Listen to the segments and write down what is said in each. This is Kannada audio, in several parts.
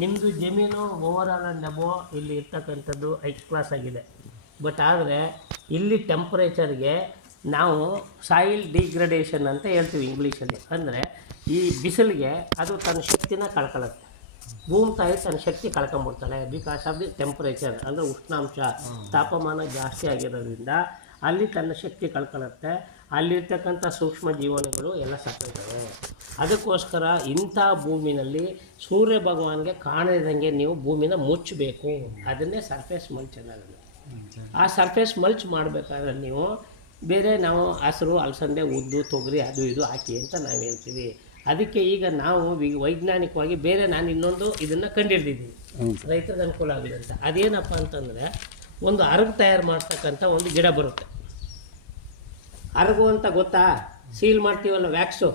ನಿಮ್ಮದು ಜಮೀನು ಓವರಾಲ್ ನೆಬೋ ಇಲ್ಲಿ ಇರ್ತಕ್ಕಂಥದ್ದು ಹೈ ಕ್ಲಾಸ್ ಆಗಿದೆ. ಬಟ್ ಆದರೆ ಇಲ್ಲಿ ಟೆಂಪ್ರೇಚರ್ಗೆ ನಾವು ಸಾಯಿಲ್ ಡಿಗ್ರೇಡೇಷನ್ ಅಂತ ಹೇಳ್ತೀವಿ ಇಂಗ್ಲೀಷಲ್ಲಿ. ಅಂದರೆ ಈ ಬಿಸಿಲಿಗೆ ಅದು ತನ್ನ ಶಕ್ತಿನ ಕಳ್ಕೊಳ್ಳುತ್ತೆ. ಭೂಮಿ ತಾಯಿ ತನ್ನ ಶಕ್ತಿ ಕಳ್ಕೊಂಬಿಡ್ತಾಳೆ ಬಿಕಾಸ್ ಆಫ್ ದಿ ಟೆಂಪ್ರೇಚರ್, ಅಂದರೆ ಉಷ್ಣಾಂಶ, ತಾಪಮಾನ ಜಾಸ್ತಿ ಆಗಿರೋದ್ರಿಂದ ಅಲ್ಲಿ ತನ್ನ ಶಕ್ತಿ ಕಳ್ಕೊಳ್ಳುತ್ತೆ. ಅಲ್ಲಿರ್ತಕ್ಕಂಥ ಸೂಕ್ಷ್ಮ ಜೀವನಗಳು ಎಲ್ಲ ಸತ್ತೋಗ್ತವೆ. ಅದಕ್ಕೋಸ್ಕರ ಇಂಥ ಭೂಮಿನಲ್ಲಿ ಸೂರ್ಯ ಭಗವಾನ್ಗೆ ಕಾಣದಂಗೆ ನೀವು ಭೂಮಿನ ಮುಚ್ಚಬೇಕು. ಅದನ್ನೇ ಸರ್ಫೇಸ್ ಮಲ್ಚ್ ಅನ್ನೋದು. ಆ ಸರ್ಫೇಸ್ ಮಲ್ಚ್ ಮಾಡಬೇಕಾದ್ರೆ ನೀವು ಬೇರೆ ನಾವು ಹಸಿರು, ಅಲಸಂದೆ, ಉದ್ದು, ತೊಗರಿ ಅದು ಇದು ಹಾಕಿ ಅಂತ ನಾವು ಹೇಳ್ತೀವಿ. ಅದಕ್ಕೆ ಈಗ ನಾವು ವೈಜ್ಞಾನಿಕವಾಗಿ ಬೇರೆ ನಾನು ಇನ್ನೊಂದು ಇದನ್ನು ಕಂಡುಹಿಡಿದಿದ್ದೀನಿ ರೈತರಿಗೆ ಅನುಕೂಲ ಆಗಿದೆ ಅಂತ. ಅದೇನಪ್ಪ ಅಂತಂದರೆ, ಒಂದು ಅರಗು ತಯಾರು ಮಾಡ್ತಕ್ಕಂಥ ಒಂದು ಗಿಡ ಬರುತ್ತೆ. ಅರಗು ಅಂತ ಗೊತ್ತಾ? ಸೀಲ್ ಮಾಡ್ತೀವಲ್ಲ ವ್ಯಾಕ್ಸು,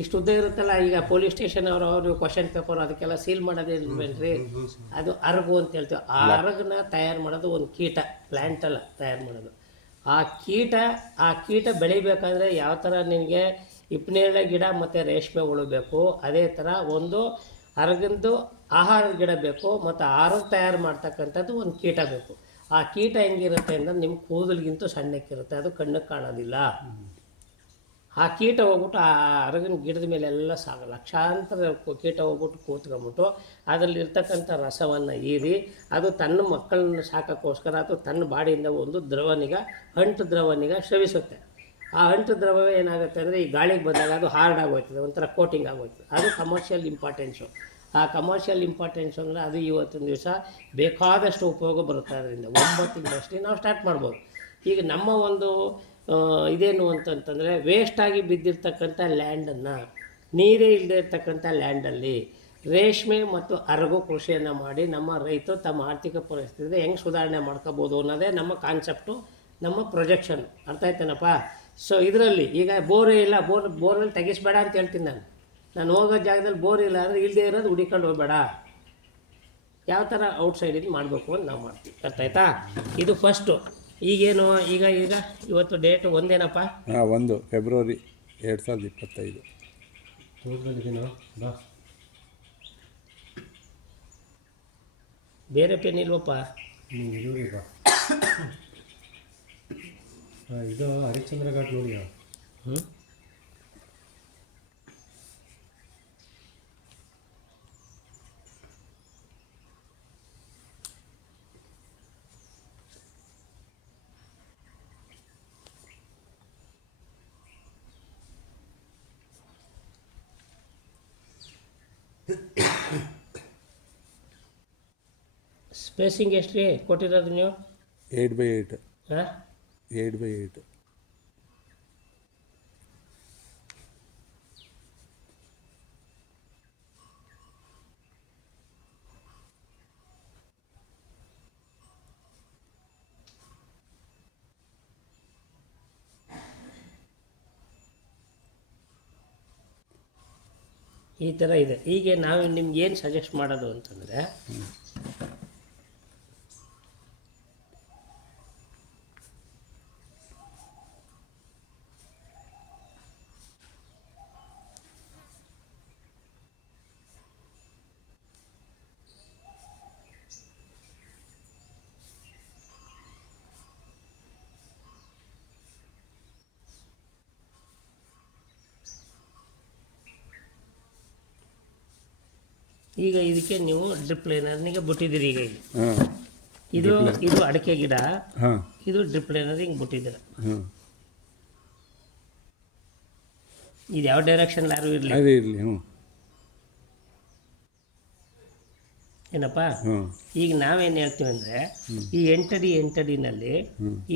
ಇಷ್ಟು ಉದ್ದ ಇರುತ್ತಲ್ಲ. ಈಗ ಪೊಲೀಸ್ ಸ್ಟೇಷನ್ ಅವರು ಕ್ವಶನ್ ಪೇಪರ್ ಅದಕ್ಕೆಲ್ಲ ಸೀಲ್ ಮಾಡೋದೇನ್ರಿ, ಅದು ಅರಗು ಅಂತ ಹೇಳ್ತೀವಿ. ಆ ಅರಗನ್ನ ತಯಾರು ಮಾಡೋದು ಒಂದು ಕೀಟ, ಪ್ಲ್ಯಾಂಟಲ್ಲ ತಯಾರು ಮಾಡೋದು. ಆ ಕೀಟ ಬೆಳಿಬೇಕಾದ್ರೆ ಯಾವ ಥರ ನಿನಗೆ ಹಿಪ್ಪನೇರಳೆ ಗಿಡ ಮತ್ತು ರೇಷ್ಮೆ ಹುಳು ಬೇಕು, ಅದೇ ಥರ ಒಂದು ಅರಗಿಂದು ಆಹಾರದ ಗಿಡ ಬೇಕು ಮತ್ತು ಆಹಾರ ತಯಾರು ಮಾಡ್ತಕ್ಕಂಥದ್ದು ಒಂದು ಕೀಟ ಬೇಕು. ಆ ಕೀಟ ಹೆಂಗಿರುತ್ತೆ ಅಂದರೆ ನಿಮ್ಮ ಕೂದಲಿಗಿಂತೂ ಸಣ್ಣಕ್ಕಿರುತ್ತೆ, ಅದು ಕಣ್ಣಿಗೆ ಕಾಣೋದಿಲ್ಲ. ಆ ಕೀಟ ಹೋಗ್ಬಿಟ್ಟು ಆ ಅರಗಿನ ಗಿಡದ ಮೇಲೆ ಎಲ್ಲ ಲಕ್ಷಾಂತರ ಕೀಟ ಹೋಗ್ಬಿಟ್ಟು ಕೂತ್ಕೊಂಬಿಟ್ಟು ಅದರಲ್ಲಿರ್ತಕ್ಕಂಥ ರಸವನ್ನು ಹೀರಿ ಅದು ತನ್ನ ಮಕ್ಕಳನ್ನ ಸಾಕೋಕ್ಕೋಸ್ಕರ ಅದು ತನ್ನ ಬಾಡಿಯಿಂದ ಒಂದು ಅಂಟು ದ್ರವನಿಗ ಶ್ರವಿಸುತ್ತೆ. ಆ ಅಂಟು ದ್ರವವೇ ಏನಾಗುತ್ತೆ ಅಂದರೆ ಈ ಗಾಳಿಗೆ ಬಂದಾಗ ಅದು ಹಾರ್ಡ್ ಆಗೋಯ್ತದೆ, ಒಂಥರ ಕೋಟಿಂಗ್ ಆಗೋಯ್ತದೆ. ಅದು ಕಮರ್ಷಿಯಲ್ ಇಂಪಾರ್ಟೆನ್ಸು. ಆ ಕಮರ್ಷಿಯಲ್ ಇಂಪಾರ್ಟೆನ್ಸ್ ಅಂದರೆ ಅದು ಇವತ್ತಿನ ದಿವಸ ಬೇಕಾದಷ್ಟು ಉಪಯೋಗ ಬರುತ್ತೆ. ಅದರಿಂದ 9 ತಿಂಗಳಷ್ಟೇ ನಾವು ಸ್ಟಾರ್ಟ್ ಮಾಡ್ಬೋದು. ಈಗ ನಮ್ಮ ಒಂದು ಇದೇನು ಅಂತಂತಂದರೆ, ವೇಸ್ಟಾಗಿ ಬಿದ್ದಿರ್ತಕ್ಕಂಥ ಲ್ಯಾಂಡನ್ನು, ನೀರೇ ಇಲ್ಲದೆ ಇರ್ತಕ್ಕಂಥ ಲ್ಯಾಂಡಲ್ಲಿ ರೇಷ್ಮೆ ಮತ್ತು ಅರಗು ಕೃಷಿಯನ್ನು ಮಾಡಿ ನಮ್ಮ ರೈತರು ತಮ್ಮ ಆರ್ಥಿಕ ಪರಿಸ್ಥಿತಿಗೆ ಹೆಂಗೆ ಸುಧಾರಣೆ ಮಾಡ್ಕೋಬೋದು ಅನ್ನೋದೇ ನಮ್ಮ ಕಾನ್ಸೆಪ್ಟು, ನಮ್ಮ ಪ್ರೊಜೆಕ್ಷನ್. ಅರ್ಥ ಆಯ್ತೇನಪ್ಪ? ಸೊ ಇದರಲ್ಲಿ ಈಗ ಬೋರೇ ಇಲ್ಲ, ಬೋರಲ್ಲಿ ತೆಗಿಸ್ಬೇಡ ಅಂತ ಹೇಳ್ತೀನಿ ನಾನು ಹೋಗೋ ಜಾಗದಲ್ಲಿ ಬೋರ್ ಇಲ್ಲ ಅಂದರೆ ಇಲ್ಲದೆ ಇರೋದು ಹುಡಿಕೊಂಡು ಹೋಗಬೇಡ. ಯಾವ ಥರ ಔಟ್ಸೈಡಿಂದ ಮಾಡಬೇಕು ಅಂತ ನಾವು ಮಾಡ್ತೀವಿ. ಅರ್ಥ ಆಯ್ತಾ? ಇದು ಫಸ್ಟು. ಈಗೇನು ಈಗ ಇವತ್ತು ಡೇಟು ಒಂದೇನಪ್ಪ? 1 ಫೆಬ್ರವರಿ 2025. ಬೇರೆ ಪೆನ್ ಇಲ್ವಪ್ಪ? ಇದು ಹರಿಶ್ಚಂದ್ರ ಘಾಟ್ ನೋಡಿ. ಸ್ಪೇಸಿಂಗ್ ಎಷ್ಟು ರೀ ಕೊಟ್ಟಿರೋದು ನೀವು? 8x8. ಹಾಂ, 8x8. ಈ ಥರ ಇದೆ. ಹೀಗೆ ನಾವು ನಿಮ್ಗೆ ಏನು ಸಜೆಸ್ಟ್ ಮಾಡೋದು ಅಂತಂದರೆ, ಈಗ ಇದಕ್ಕೆ ನೀವು ಡ್ರಿಪ್ ಲೈನರ್ನಿಗೆ ಬಿಟ್ಟಿದ್ದೀರಿ. ಈಗ ಇದು ಅಡಿಕೆ ಗಿಡ, ಇದು ಡ್ರಿಪ್ ಲೈನರ್ ಹಿಂಗೆ ಬಿಟ್ಟಿದ್ದೀರ. ಇದು ಯಾವ ಡೈರೆಕ್ಷನ್ ಯಾರು ಇರಲಿ ಏನಪ್ಪ. ಈಗ ನಾವೇನು ಹೇಳ್ತೀವಿ ಅಂದರೆ, ಈ 8 ಅಡಿನಲ್ಲಿ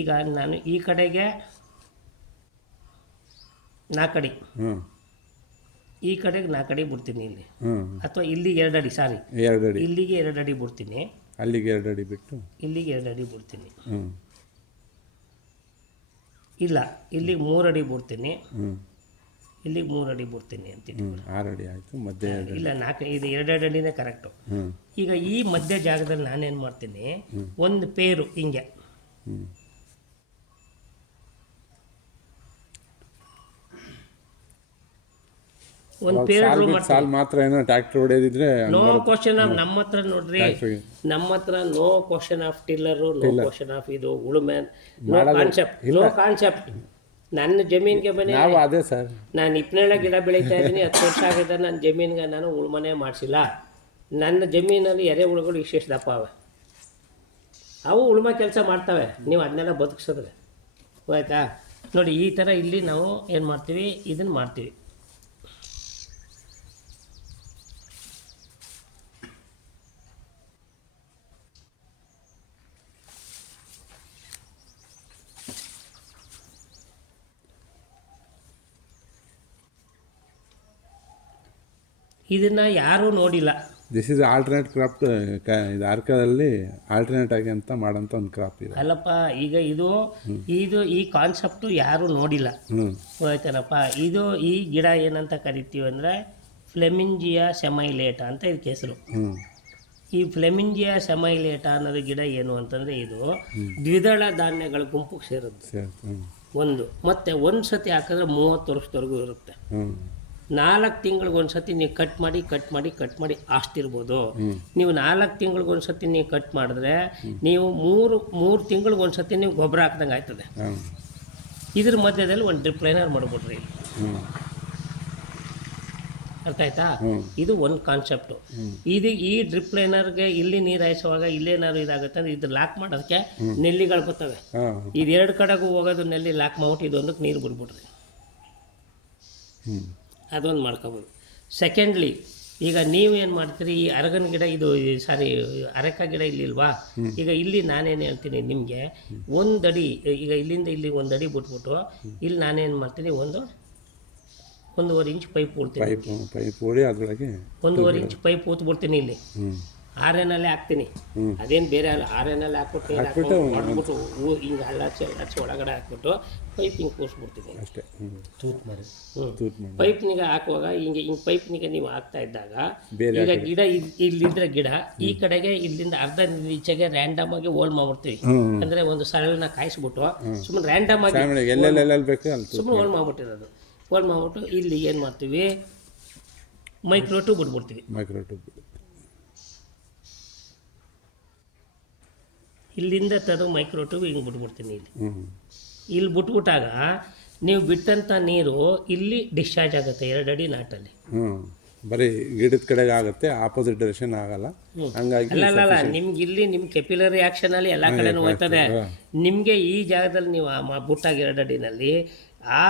ಈಗ ನಾನು ಈ ಕಡೆಗೆ 4 ಅಡಿ, ಈ ಕಡೆಗೆ 4 ಅಡಿ ಬಿಡ್ತೀನಿ ಇಲ್ಲಿ, ಅಥವಾ ಇಲ್ಲಿಗೆ 2 ಅಡಿ, ಸಾರಿ 2 ಅಡಿ, ಇಲ್ಲಿಗೆ 2 ಅಡಿ ಬಿಡ್ತೀನಿ, ಅಲ್ಲಿಗೆ 2 ಅಡಿ ಬಿಟ್ಟು ಇಲ್ಲಿಗೆ 2 ಅಡಿ ಬಿಡ್ತೀನಿ. ಇಲ್ಲ, ಇಲ್ಲಿಗೆ 3 ಅಡಿ ಬಿಡ್ತೀನಿ, ಇಲ್ಲಿಗೆ 3 ಅಡಿ ಬಿಡ್ತೀನಿ ಅಂತೀನಿ. 6 ಅಡಿ ಆಯಿತು. ಮಧ್ಯೆ ಇಲ್ಲ 4, ಇದು 2 ಅಡಿನೇ ಕರೆಕ್ಟು. ಈಗ ಈ ಮಧ್ಯ ಜಾಗದಲ್ಲಿ ನಾನೇನು ಮಾಡ್ತೀನಿ, ಒಂದು ಪೇರು ಹಿಂಗೆ ಒಂದು ಪೇರೆಡ್ ಸಾಲ್ ರೂಮ್ ಬಿಟ್ಟು ಸಾಲ್ ಮಾತ್ರ ಏನೋ ಟ್ರ್ಯಾಕ್ಟರ್ ಹೊಡೆದಿದ್ರೆ ನೋ ಕ್ವಶನ್ ಆಫ್ ನಮ್ಮ ಹತ್ರ ನೋಡ್ರಿ, ನಮ್ಮ ಹತ್ರ no question of tiller, no question of ಇದು ಉಳುಮೆ, ನೋ ಕಾನ್ಸೆಪ್ಟ್. ನನ್ನ ಜಮೀನಿಗೆ ಬನ್ನಿ, ನಾವು ಅದೇ ಸರ್, ನಾನು ಹಿಪ್ಪನೇಳ ಗಿಡ ಬೆಳೀತಾ ಇದ್ದೀನಿ, 10 ವರ್ಷ ಆಗಿದೆ, ನನ್ನ ಜಮೀನಿಗೆ ನಾನು ಉಳುಮನೆ ಮಾಡಿಸಿಲ್ಲ. ನನ್ನ ಜಮೀನಲ್ಲಿ ಎರೆಹುಳುಗಳು ಇಷ್ಟೆಷ್ಟು ದಪ್ಪ ಅವೆ, ಅವು ಉಳುಮೆ ಕೆಲಸ ಮಾಡ್ತವೆ, ನೀವು ಅದನ್ನೆಲ್ಲ ಬದುಕಿಸಿದ್ರೆ ಆಯಿತಾ. ನೋಡಿ ಈ ಥರ ಇಲ್ಲಿ ನಾವು ಏನು ಮಾಡ್ತೀವಿ, ಇದನ್ನು ಮಾಡ್ತೀವಿ. ಇದನ್ನು ಯಾರೂ ನೋಡಿಲ್ಲ. This is alternate crop. ಇದು ಆರ್ಕದಲ್ಲಿ ಆಲ್ಟರ್ನೇಟ್ ಆಗಿ ಅಂತ ಮಾಡೋಂಥ ಒಂದು ಕ್ರಾಪ್ ಇದೆ. ಅಲ್ಲಪ್ಪ, ಈಗ ಇದು ಈ ಕಾನ್ಸೆಪ್ಟು ಯಾರೂ ನೋಡಿಲ್ಲ, ಆಯ್ತೇನಪ್ಪ. ಇದು ಈ ಗಿಡ ಏನಂತ ಕರಿತೀವಿ ಅಂದರೆ ಫ್ಲೆಮಿಂಜಿಯಾ ಸೆಮೈಲೇಟ ಅಂತ ಇದಕ್ಕೆ ಹೆಸರು. ಈ ಫ್ಲೆಮಿಂಜಿಯಾ ಸೆಮೈಲೇಟ ಅನ್ನೋದು ಗಿಡ ಏನು ಅಂತಂದರೆ ಇದು ದ್ವಿದಳ ಧಾನ್ಯಗಳ ಗುಂಪಿಗೆ ಸೇರುತ್ತೆ ಒಂದು. ಮತ್ತು ಒಂದು ಸತಿ ಹಾಕಿದ್ರೆ 30 ವರ್ಷದವರೆಗೂ ಇರುತ್ತೆ. 4 ತಿಂಗಳಿಗೊಂದು ಸತಿ ನೀವು ಕಟ್ ಮಾಡಿ ಅಷ್ಟಿರ್ಬೋದು. ನೀವು 4 ತಿಂಗಳಿಗೊಂದು ಸತಿ ನೀವು ಕಟ್ ಮಾಡಿದ್ರೆ ನೀವು 3 ತಿಂಗಳಿಗೊಂದು ಸತಿ ನೀವು ಗೊಬ್ಬರ ಹಾಕ್ದಂಗೆ ಆಯ್ತದೆ. ಇದ್ರ ಮಧ್ಯದಲ್ಲಿ ಒಂದು ಡ್ರಿಪ್ ಲೈನರ್ ಮಾಡಿಬಿಡ್ರಿ, ಅರ್ಥ ಆಯ್ತಾ? ಇದು ಒಂದು ಕಾನ್ಸೆಪ್ಟು. ಈ ಡ್ರಿಪ್ ಲೈನರ್ಗೆ ಇಲ್ಲಿ ನೀರು ಹಾಯಿಸುವಾಗ ಇಲ್ಲೇನಾದ್ರು ಇದಾಗುತ್ತೆ ಅಂದರೆ ಇದು ಲಾಕ್ ಮಾಡೋದಕ್ಕೆ ನೆಲ್ಲಿಗಳು ಬರ್ತವೆ. ಇದು 2 ಕಡೆಗೂ ಹೋಗೋದು ನೆಲ್ಲಿ ಲಾಕ್ ಮಾಡ್ಬಿಟ್ಟು ಇದೊಂದಕ್ಕೆ ನೀರು ಬಿಡ್ಬಿಡ್ರಿ, ಅದೊಂದು ಮಾಡ್ಕೋಬೋದು. ಸೆಕೆಂಡ್ಲಿ, ಈಗ ನೀವು ಏನು ಮಾಡ್ತೀರಿ, ಈ ಅರಗನ ಗಿಡ ಇದು ಅರೆಕ ಗಿಡ ಇಲ್ಲಿಲ್ವಾ, ಈಗ ಇಲ್ಲಿ ನಾನೇನು ಹೇಳ್ತೀನಿ ನಿಮಗೆ, 1 ಅಡಿ, ಈಗ ಇಲ್ಲಿಂದ ಇಲ್ಲಿ 1 ಅಡಿ ಬಿಟ್ಬಿಟ್ಟು ಇಲ್ಲಿ ನಾನೇನು ಮಾಡ್ತೀನಿ, 1.5 ಇಂಚ್ ಪೈಪ್ ಬಿಡ್ತೀನಿ, ಪೈಪ್ ಹೊಡಿ ಅದರೊಳಗೆ 1.5 ಇಂಚ್ ಪೈಪ್ ಊತ್ಬಿಡ್ತೀನಿ. ಇಲ್ಲಿ ಆರೇನಲ್ಲೇ ಹಾಕ್ತೀನಿ, ಅದೇನು ಬೇರೆ ಅಲ್ಲ. ಆರೇನಲ್ಲಿ ಹಾಕ್ಬಿಟ್ಟು ಮಾಡ್ಬಿಟ್ಟು ಹಿಂಗೆ ಹಚ್ಚಿ ಒಳಗಡೆ ಹಾಕ್ಬಿಟ್ಟು ಪೈಪ್ ಹಿಂಗೆ ಕೂರಿಸ್ಬಿಡ್ತೀನಿ ಅಷ್ಟೇ. ಪೈಪ್ನಿಗೆ ಹಾಕುವಾಗ ಹಿಂಗೆ ಪೈಪ್ನಿಗೆ ನೀವು ಹಾಕ್ತಾ ಇದ್ದಾಗ ಈಗ ಗಿಡ ಇಲ್ಲಿದ್ರೆ ಗಿಡ ಈ ಕಡೆಗೆ ಇಲ್ಲಿಂದ ಅರ್ಧ ಈಚೆಗೆ ರ್ಯಾಂಡಮ್ ಆಗಿ ಹೋಲ್ ಮಾಡ್ಬಿಡ್ತೀವಿ. ಅಂದರೆ ಒಂದು ಸರಳನ್ನ ಕಾಯಿಸ್ಬಿಟ್ಟು ಸುಮ್ಮನೆ ರ್ಯಾಂಡಮ್ ಆಗಿ ಸುಮ್ಮನೆ ಹೋಲ್ ಮಾಡ್ಬಿಟ್ಟಿರೋದು. ಹೋಲ್ ಮಾಡ್ಬಿಟ್ಟು ಇಲ್ಲಿ ಏನು ಮಾಡ್ತೀವಿ, ಮೈಕ್ರೋ ಟ್ಯೂಬ್ ಬಿಟ್ಬಿಡ್ತೀವಿ. ಇಲ್ಲಿಂದ ತರೋ ಮೈಕ್ರೋ ಟ್ಯೂಬ್ ಹಿಂಗೆ ಬಿಟ್ಬಿಡ್ತೀನಿ. ಇಲ್ಲಿ ಬಿಟ್ಬಿಟ್ಟಾಗ ನೀವು ಬಿಟ್ಟಂಥ ನೀರು ಇಲ್ಲಿ ಡಿಸ್ಚಾರ್ಜ್ ಆಗುತ್ತೆ 2 ಅಡಿ ನಾಟಲ್ಲಿ. ಬರೀ ಗಿಡದ ಕಡೆಗೆ ಆಗುತ್ತೆ, ಆಪೋಸಿಟ್ ಡೈರೆಕ್ಷನ್ ಆಗಲ್ಲ. ಹಂಗಾಗಿ ಅಲ್ಲ ನಿಮ್ಗೆ ಇಲ್ಲಿ ನಿಮ್ಮ ಕೆಪಿಲರಿ ಆ್ಯಕ್ಷನಲ್ಲಿ ಎಲ್ಲ ಕಡೆನೂ ಹೋಗ್ತದೆ. ನಿಮಗೆ ಈ ಜಾಗದಲ್ಲಿ ನೀವು ಬುಟ್ಟಾಗ 2 ಅಡಿನಲ್ಲಿ ಆ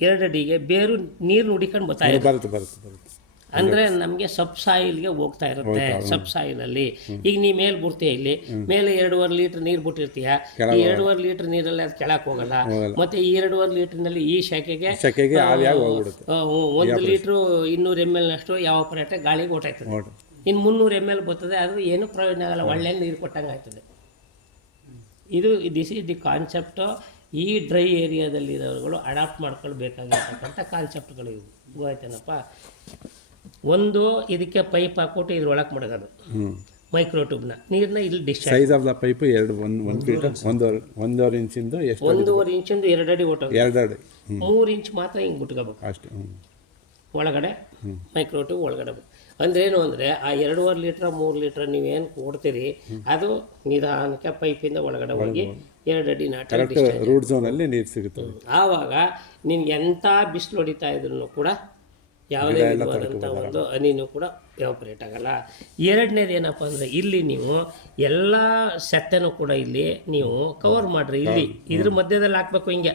2 ಅಡಿಗೆ ಬೇರು ನೀರು ನುಡಿಕೊಂಡು ಬರುತ್ತೆ. ಅಂದರೆ ನಮಗೆ ಸಬ್ ಸಾಯಿಲ್ಗೆ ಹೋಗ್ತಾ ಇರುತ್ತೆ. ಸಬ್ ಸಾಯಿಲಲ್ಲಿ ಈಗ ನೀ ಮೇಲೆ ಬಿಡ್ತೀಯ, ಇಲ್ಲಿ ಮೇಲೆ 2.5 ಲೀಟ್ರ್ ನೀರು ಬಿಟ್ಟಿರ್ತೀಯ. ಈ 2.5 ಲೀಟ್ರ್ ನೀರಲ್ಲಿ ಅದು ಕೆಳಕ್ಕೆ ಹೋಗಲ್ಲ. ಮತ್ತು ಈ 2.5 ಲೀಟ್ರ್ನಲ್ಲಿ ಈ ಶಾಖೆಗೆ 1 ಲೀಟ್ರು 200 ml ನಷ್ಟು ಎವಾಪರೇಟ್ ಗಾಳಿಗೆ ಹೊಟ್ಟಾಯ್ತದೆ. ಇನ್ನು 300 ml ಬರ್ತದೆ, ಅದು ಏನು ಪ್ರಯೋಜನ ಆಗಲ್ಲ, ಒಳ್ಳೆ ನೀರು ಕೊಟ್ಟಂಗೆ ಆಯ್ತದೆ. This is the concept. ಈ ಡ್ರೈ ಏರಿಯಾದಲ್ಲಿರೋರುಗಳು ಅಡಾಪ್ಟ್ ಮಾಡ್ಕೊಳ್ಬೇಕಾಗಿರ್ತಕ್ಕಂಥ ಕಾನ್ಸೆಪ್ಟ್ಗಳು ಇವು, ಆಯ್ತೇನಪ್ಪ. ಒಂದು, ಇದಕ್ಕೆ ಪೈಪ್ ಹಾಕ್ಬಿಟ್ಟು ಇದ್ರೊಳಗೆ ಮಡಗೋದು ಮೈಕ್ರೋ ಟ್ಯೂಬ್ನ ನೀರನ್ನ ಇಲ್ಲಿ discharge. Size of the pipe 1 feet 1.5 ಇಂಚಿಂದು 1.5 ಇಂಚಿಂದು 2 ಅಡಿ ಹೊಟ್ಟೋದು. 2 ಅಡಿ 3 ಇಂಚ್ ಮಾತ್ರ ಹಿಂಗೆ ಬಿಟ್ಕೋಬೇಕು ಅಷ್ಟೇ. ಒಳಗಡೆ ಮೈಕ್ರೋ ಟ್ಯೂಬ್ ಒಳಗಡೆ. ಅಂದ್ರೇನು ಅಂದರೆ ಆ 2.5 ಲೀಟ್ರ್ 3 ಲೀಟ್ರ್ ನೀವೇನು ಕೊಡ್ತೀರಿ ಅದು ನಿಧಾನಕ್ಕೆ ಪೈಪಿಂದ ಒಳಗಡೆ ಹೋಗಿ 2 ಅಡಿ ನಾಟಿ ರೂಟ್ ಝೋನಲ್ಲಿ ನೀರು ಸಿಗುತ್ತೆ. ಆವಾಗ ನಿನ್ಗೆ ಎಂಥ ಬಿಸಿಲು ಹೊಡಿತಾ ಇದ್ರೂ ಕೂಡ ಯಾವುದೇ ವಿಧವಾದಂಥ ಒಂದು ಹನಿನೂ ಕೂಡ ಎವಾಪರೇಟ್ ಆಗಲ್ಲ. ಎರಡನೇದು ಏನಪ್ಪ ಅಂದರೆ ಇಲ್ಲಿ ನೀವು ಎಲ್ಲ ಸೆತ್ತನೂ ಕೂಡ ಇಲ್ಲಿ ನೀವು ಕವರ್ ಮಾಡಿರಿ. ಇಲ್ಲಿ ಇದ್ರ ಮಧ್ಯದಲ್ಲಿ ಹಾಕ್ಬೇಕು ಹಿಂಗೆ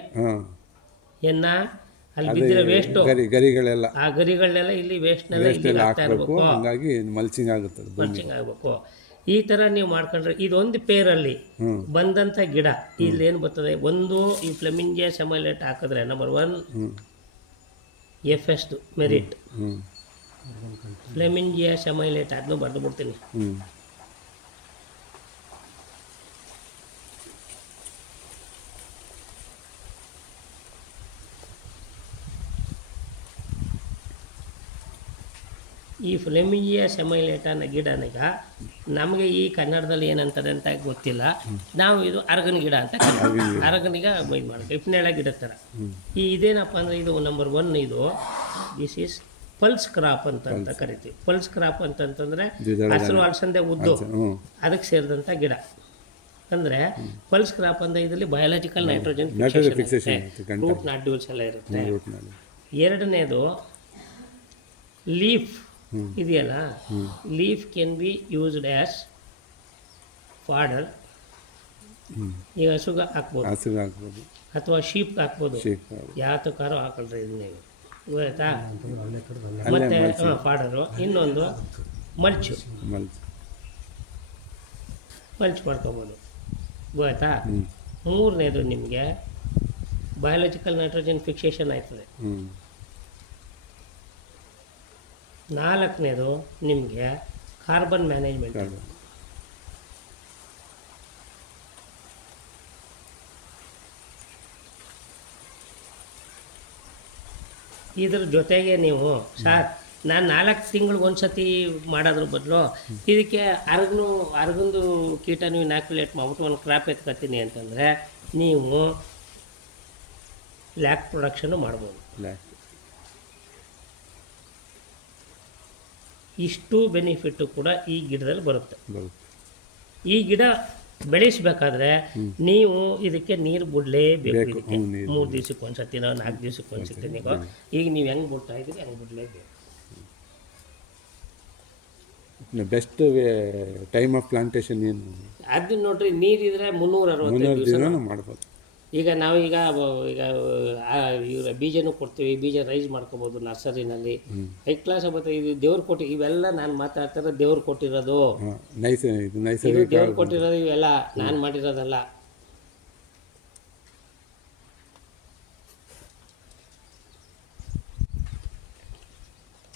ಅಲ್ಲಿ ಬಿದ್ದಿರೋ ವೇಸ್ಟು ಗರಿಗಳೆಲ್ಲ, ಆ ಗರಿಗಳನ್ನೆಲ್ಲ ಇಲ್ಲಿ ವೇಸ್ಟ್ನೆಲ್ಲ ಇಲ್ಲಿ ಹಾಕ್ತಾ ಇರಬೇಕು. ಹಾಗಾಗಿ ಮಲ್ಚಿಂಗ್ ಆಗುತ್ತೆ, ಮಲ್ಚಿಂಗ್ ಆಗಬೇಕು. ಈ ಥರ ನೀವು ಮಾಡ್ಕೊಂಡ್ರೆ ಇದೊಂದು ಪೇರಲ್ಲಿ ಬಂದಂಥ ಗಿಡ ಇಲ್ಲಿ ಏನು ಬರ್ತದೆ, ಒಂದು ಈ ಫ್ಲೆಮಿಂಜಿಯಾ ಸೆಮೈಲೇಟ ಹಾಕಿದ್ರೆ ನಂಬರ್ 1 FS ಮೆರಿಟ್, ಫ್ಲೆಮಿಂಜಿಯಾ ಸೆಮೈಲೇಟ ಅದನ್ನು ಬರೆದು ಬಿಡ್ತೀನಿ. ಈ ಫ್ಲೆಮಿಂಜಿಯಾ ಸೆಮೈಲೇಟ ಅನ್ನೋ ಗಿಡನಾಗ ನಮಗೆ ಈ ಕನ್ನಡದಲ್ಲಿ ಏನಂತಾರೆ ಅಂತ ಗೊತ್ತಿಲ್ಲ. ನಾವು ಇದು ಅರಗನ ಗಿಡ ಅಂತ ಅರಗನಿಗೆ ಇದು ಮಾಡಬೇಕು, ಹಿಪ್ಪನೇಳ ಗಿಡ ಥರ. ಇದೇನಪ್ಪ ಅಂದರೆ ಇದು ನಂಬರ್ 1 ಇದು ದಿಸ್ ಈಸ್ ಪಲ್ಸ್ ಕ್ರಾಪ್ ಅಂತ ಕರಿತೀವಿ. ಪಲ್ಸ್ ಕ್ರಾಪ್ ಅಂತಂತಂದರೆ ದ್ವಿದಳ ಹಸಿರು ಅಲಸಂದೆ ಉದ್ದು ಹ್ಞೂ ಅದಕ್ಕೆ ಸೇರಿದಂಥ ಗಿಡ. ಅಂದರೆ ಪಲ್ಸ್ ಕ್ರಾಪ್ ಅಂದರೆ ಇದರಲ್ಲಿ ಬಯಾಲಜಿಕಲ್ ನೈಟ್ರೋಜನ್ ಫಿಕ್ಸೇಷನ್ ಇರುತ್ತೆ, ರೂಟ್ ನಾಡ್ಯೂಲ್ಸ್ ಎಲ್ಲ ಇರುತ್ತೆ. ಎರಡನೇದು ಲೀಫ್ ಇದೆಯಲ್ಲ, leaf can be used as fodder. ಈಗ ಹಸುಗೆ ಹಾಕ್ಬೋದು, ಹಸಿರು ಹಾಕ್ಬೋದು, ಅಥವಾ ಶೀಪ್ ಹಾಕ್ಬೋದು, ಶೀಪ್ ಯಾತಕ್ಕಾರೋ ಹಾಕಲ್ರಿ ಇದನ್ನ ನೀವು, ಗೊತ್ತಾಯ್ತಾ? ಅಲ್ಲೇ ಮತ್ತು ಫಾಡರು. ಇನ್ನೊಂದು ಮಲ್ಚು, ಮಲ್ಚ್ ಮಾಡ್ಕೊಬೋದು, ಗೊತ್ತಾಯ್ತಾ? ಮೂರನೇದು ನಿಮಗೆ ಬಯಾಲಜಿಕಲ್ ನೈಟ್ರೋಜನ್ ಫಿಕ್ಸೇಷನ್ ಆಯ್ತದೆ. ನಾಲ್ಕನೇದು ನಿಮಗೆ ಕಾರ್ಬನ್ ಮ್ಯಾನೇಜ್ಮೆಂಟ್. ಇದ್ರ ಜೊತೆಗೆ ನೀವು ಸರ್ ನಾನು 4 ತಿಂಗಳಿಗೆ ಒಂದು ಸತಿ ಮಾಡೋದ್ರ ಬದಲು ಇದಕ್ಕೆ ಅರ್ಗಂದು ಕೀಟ ನೀವು ಇನಾಕ್ಯುಲೇಟ್ ಮಾಡ್ಬಿಟ್ಟು ಒಂದು ಕ್ರಾಪ್ ಎತ್ಕೊತೀನಿ ಅಂತಂದರೆ ನೀವು ಲ್ಯಾಕ್ ಪ್ರೊಡಕ್ಷನ್ನು ಮಾಡ್ಬೋದು. ಇಷ್ಟು ಬೆನಿಫಿಟ್ಟು ಕೂಡ ಈ ಗಿಡದಲ್ಲಿ ಬರುತ್ತೆ. ಈ ಗಿಡ ಬೆಳೆಸಬೇಕಾದ್ರೆ ನೀವು ಇದಕ್ಕೆ ನೀರು ಬಿಡಲೇಬೇಕು. ಇದಕ್ಕೆ 3 ದಿವ್ಸಕ್ಕೆ ಒಂದು ಸತಿನೋ 4 ದಿವ್ಸಕ್ಕೆ ಒಂದು ಸತಿನೋ ಈಗ ನೀವು ಹೆಂಗೆ ಬಿಡ್ತಾ ಇದ್ದೀರಿ ಹಂಗೆ ಬಿಡಲೇಬೇಕು. ಬೆಸ್ಟ್ ಟೈಮ್ ಆಫ್ ಪ್ಲಾಂಟೇಶನ್ ಏನು? ಅದನ್ನ ನೋಡ್ರಿ, ನೀರಿದ್ರೆ 365 ದಿವಸ ಮಾಡ್ಬೋದು. ಈಗ ನಾವು ಈಗ ಇವರ ಬೀಜನೂ ಕೊಡ್ತೀವಿ, ಬೀಜ ರೈಸ್ ಮಾಡ್ಕೋಬೋದು ನರ್ಸರಿನಲ್ಲಿ. ಹೈ ಕ್ಲಾಸ್ ಆಗುತ್ತೆ. ಇದು ದೇವ್ರು ಕೊಟ್ಟು, ಇವೆಲ್ಲ ನಾನು ಮಾತಾಡ್ತಾರೆ ದೇವ್ರು ಕೊಟ್ಟಿರೋದು, ಇದು ದೇವ್ರು ಕೊಟ್ಟಿರೋದು, ಇವೆಲ್ಲ ನಾನು ಮಾಡಿರೋದಲ್ಲ.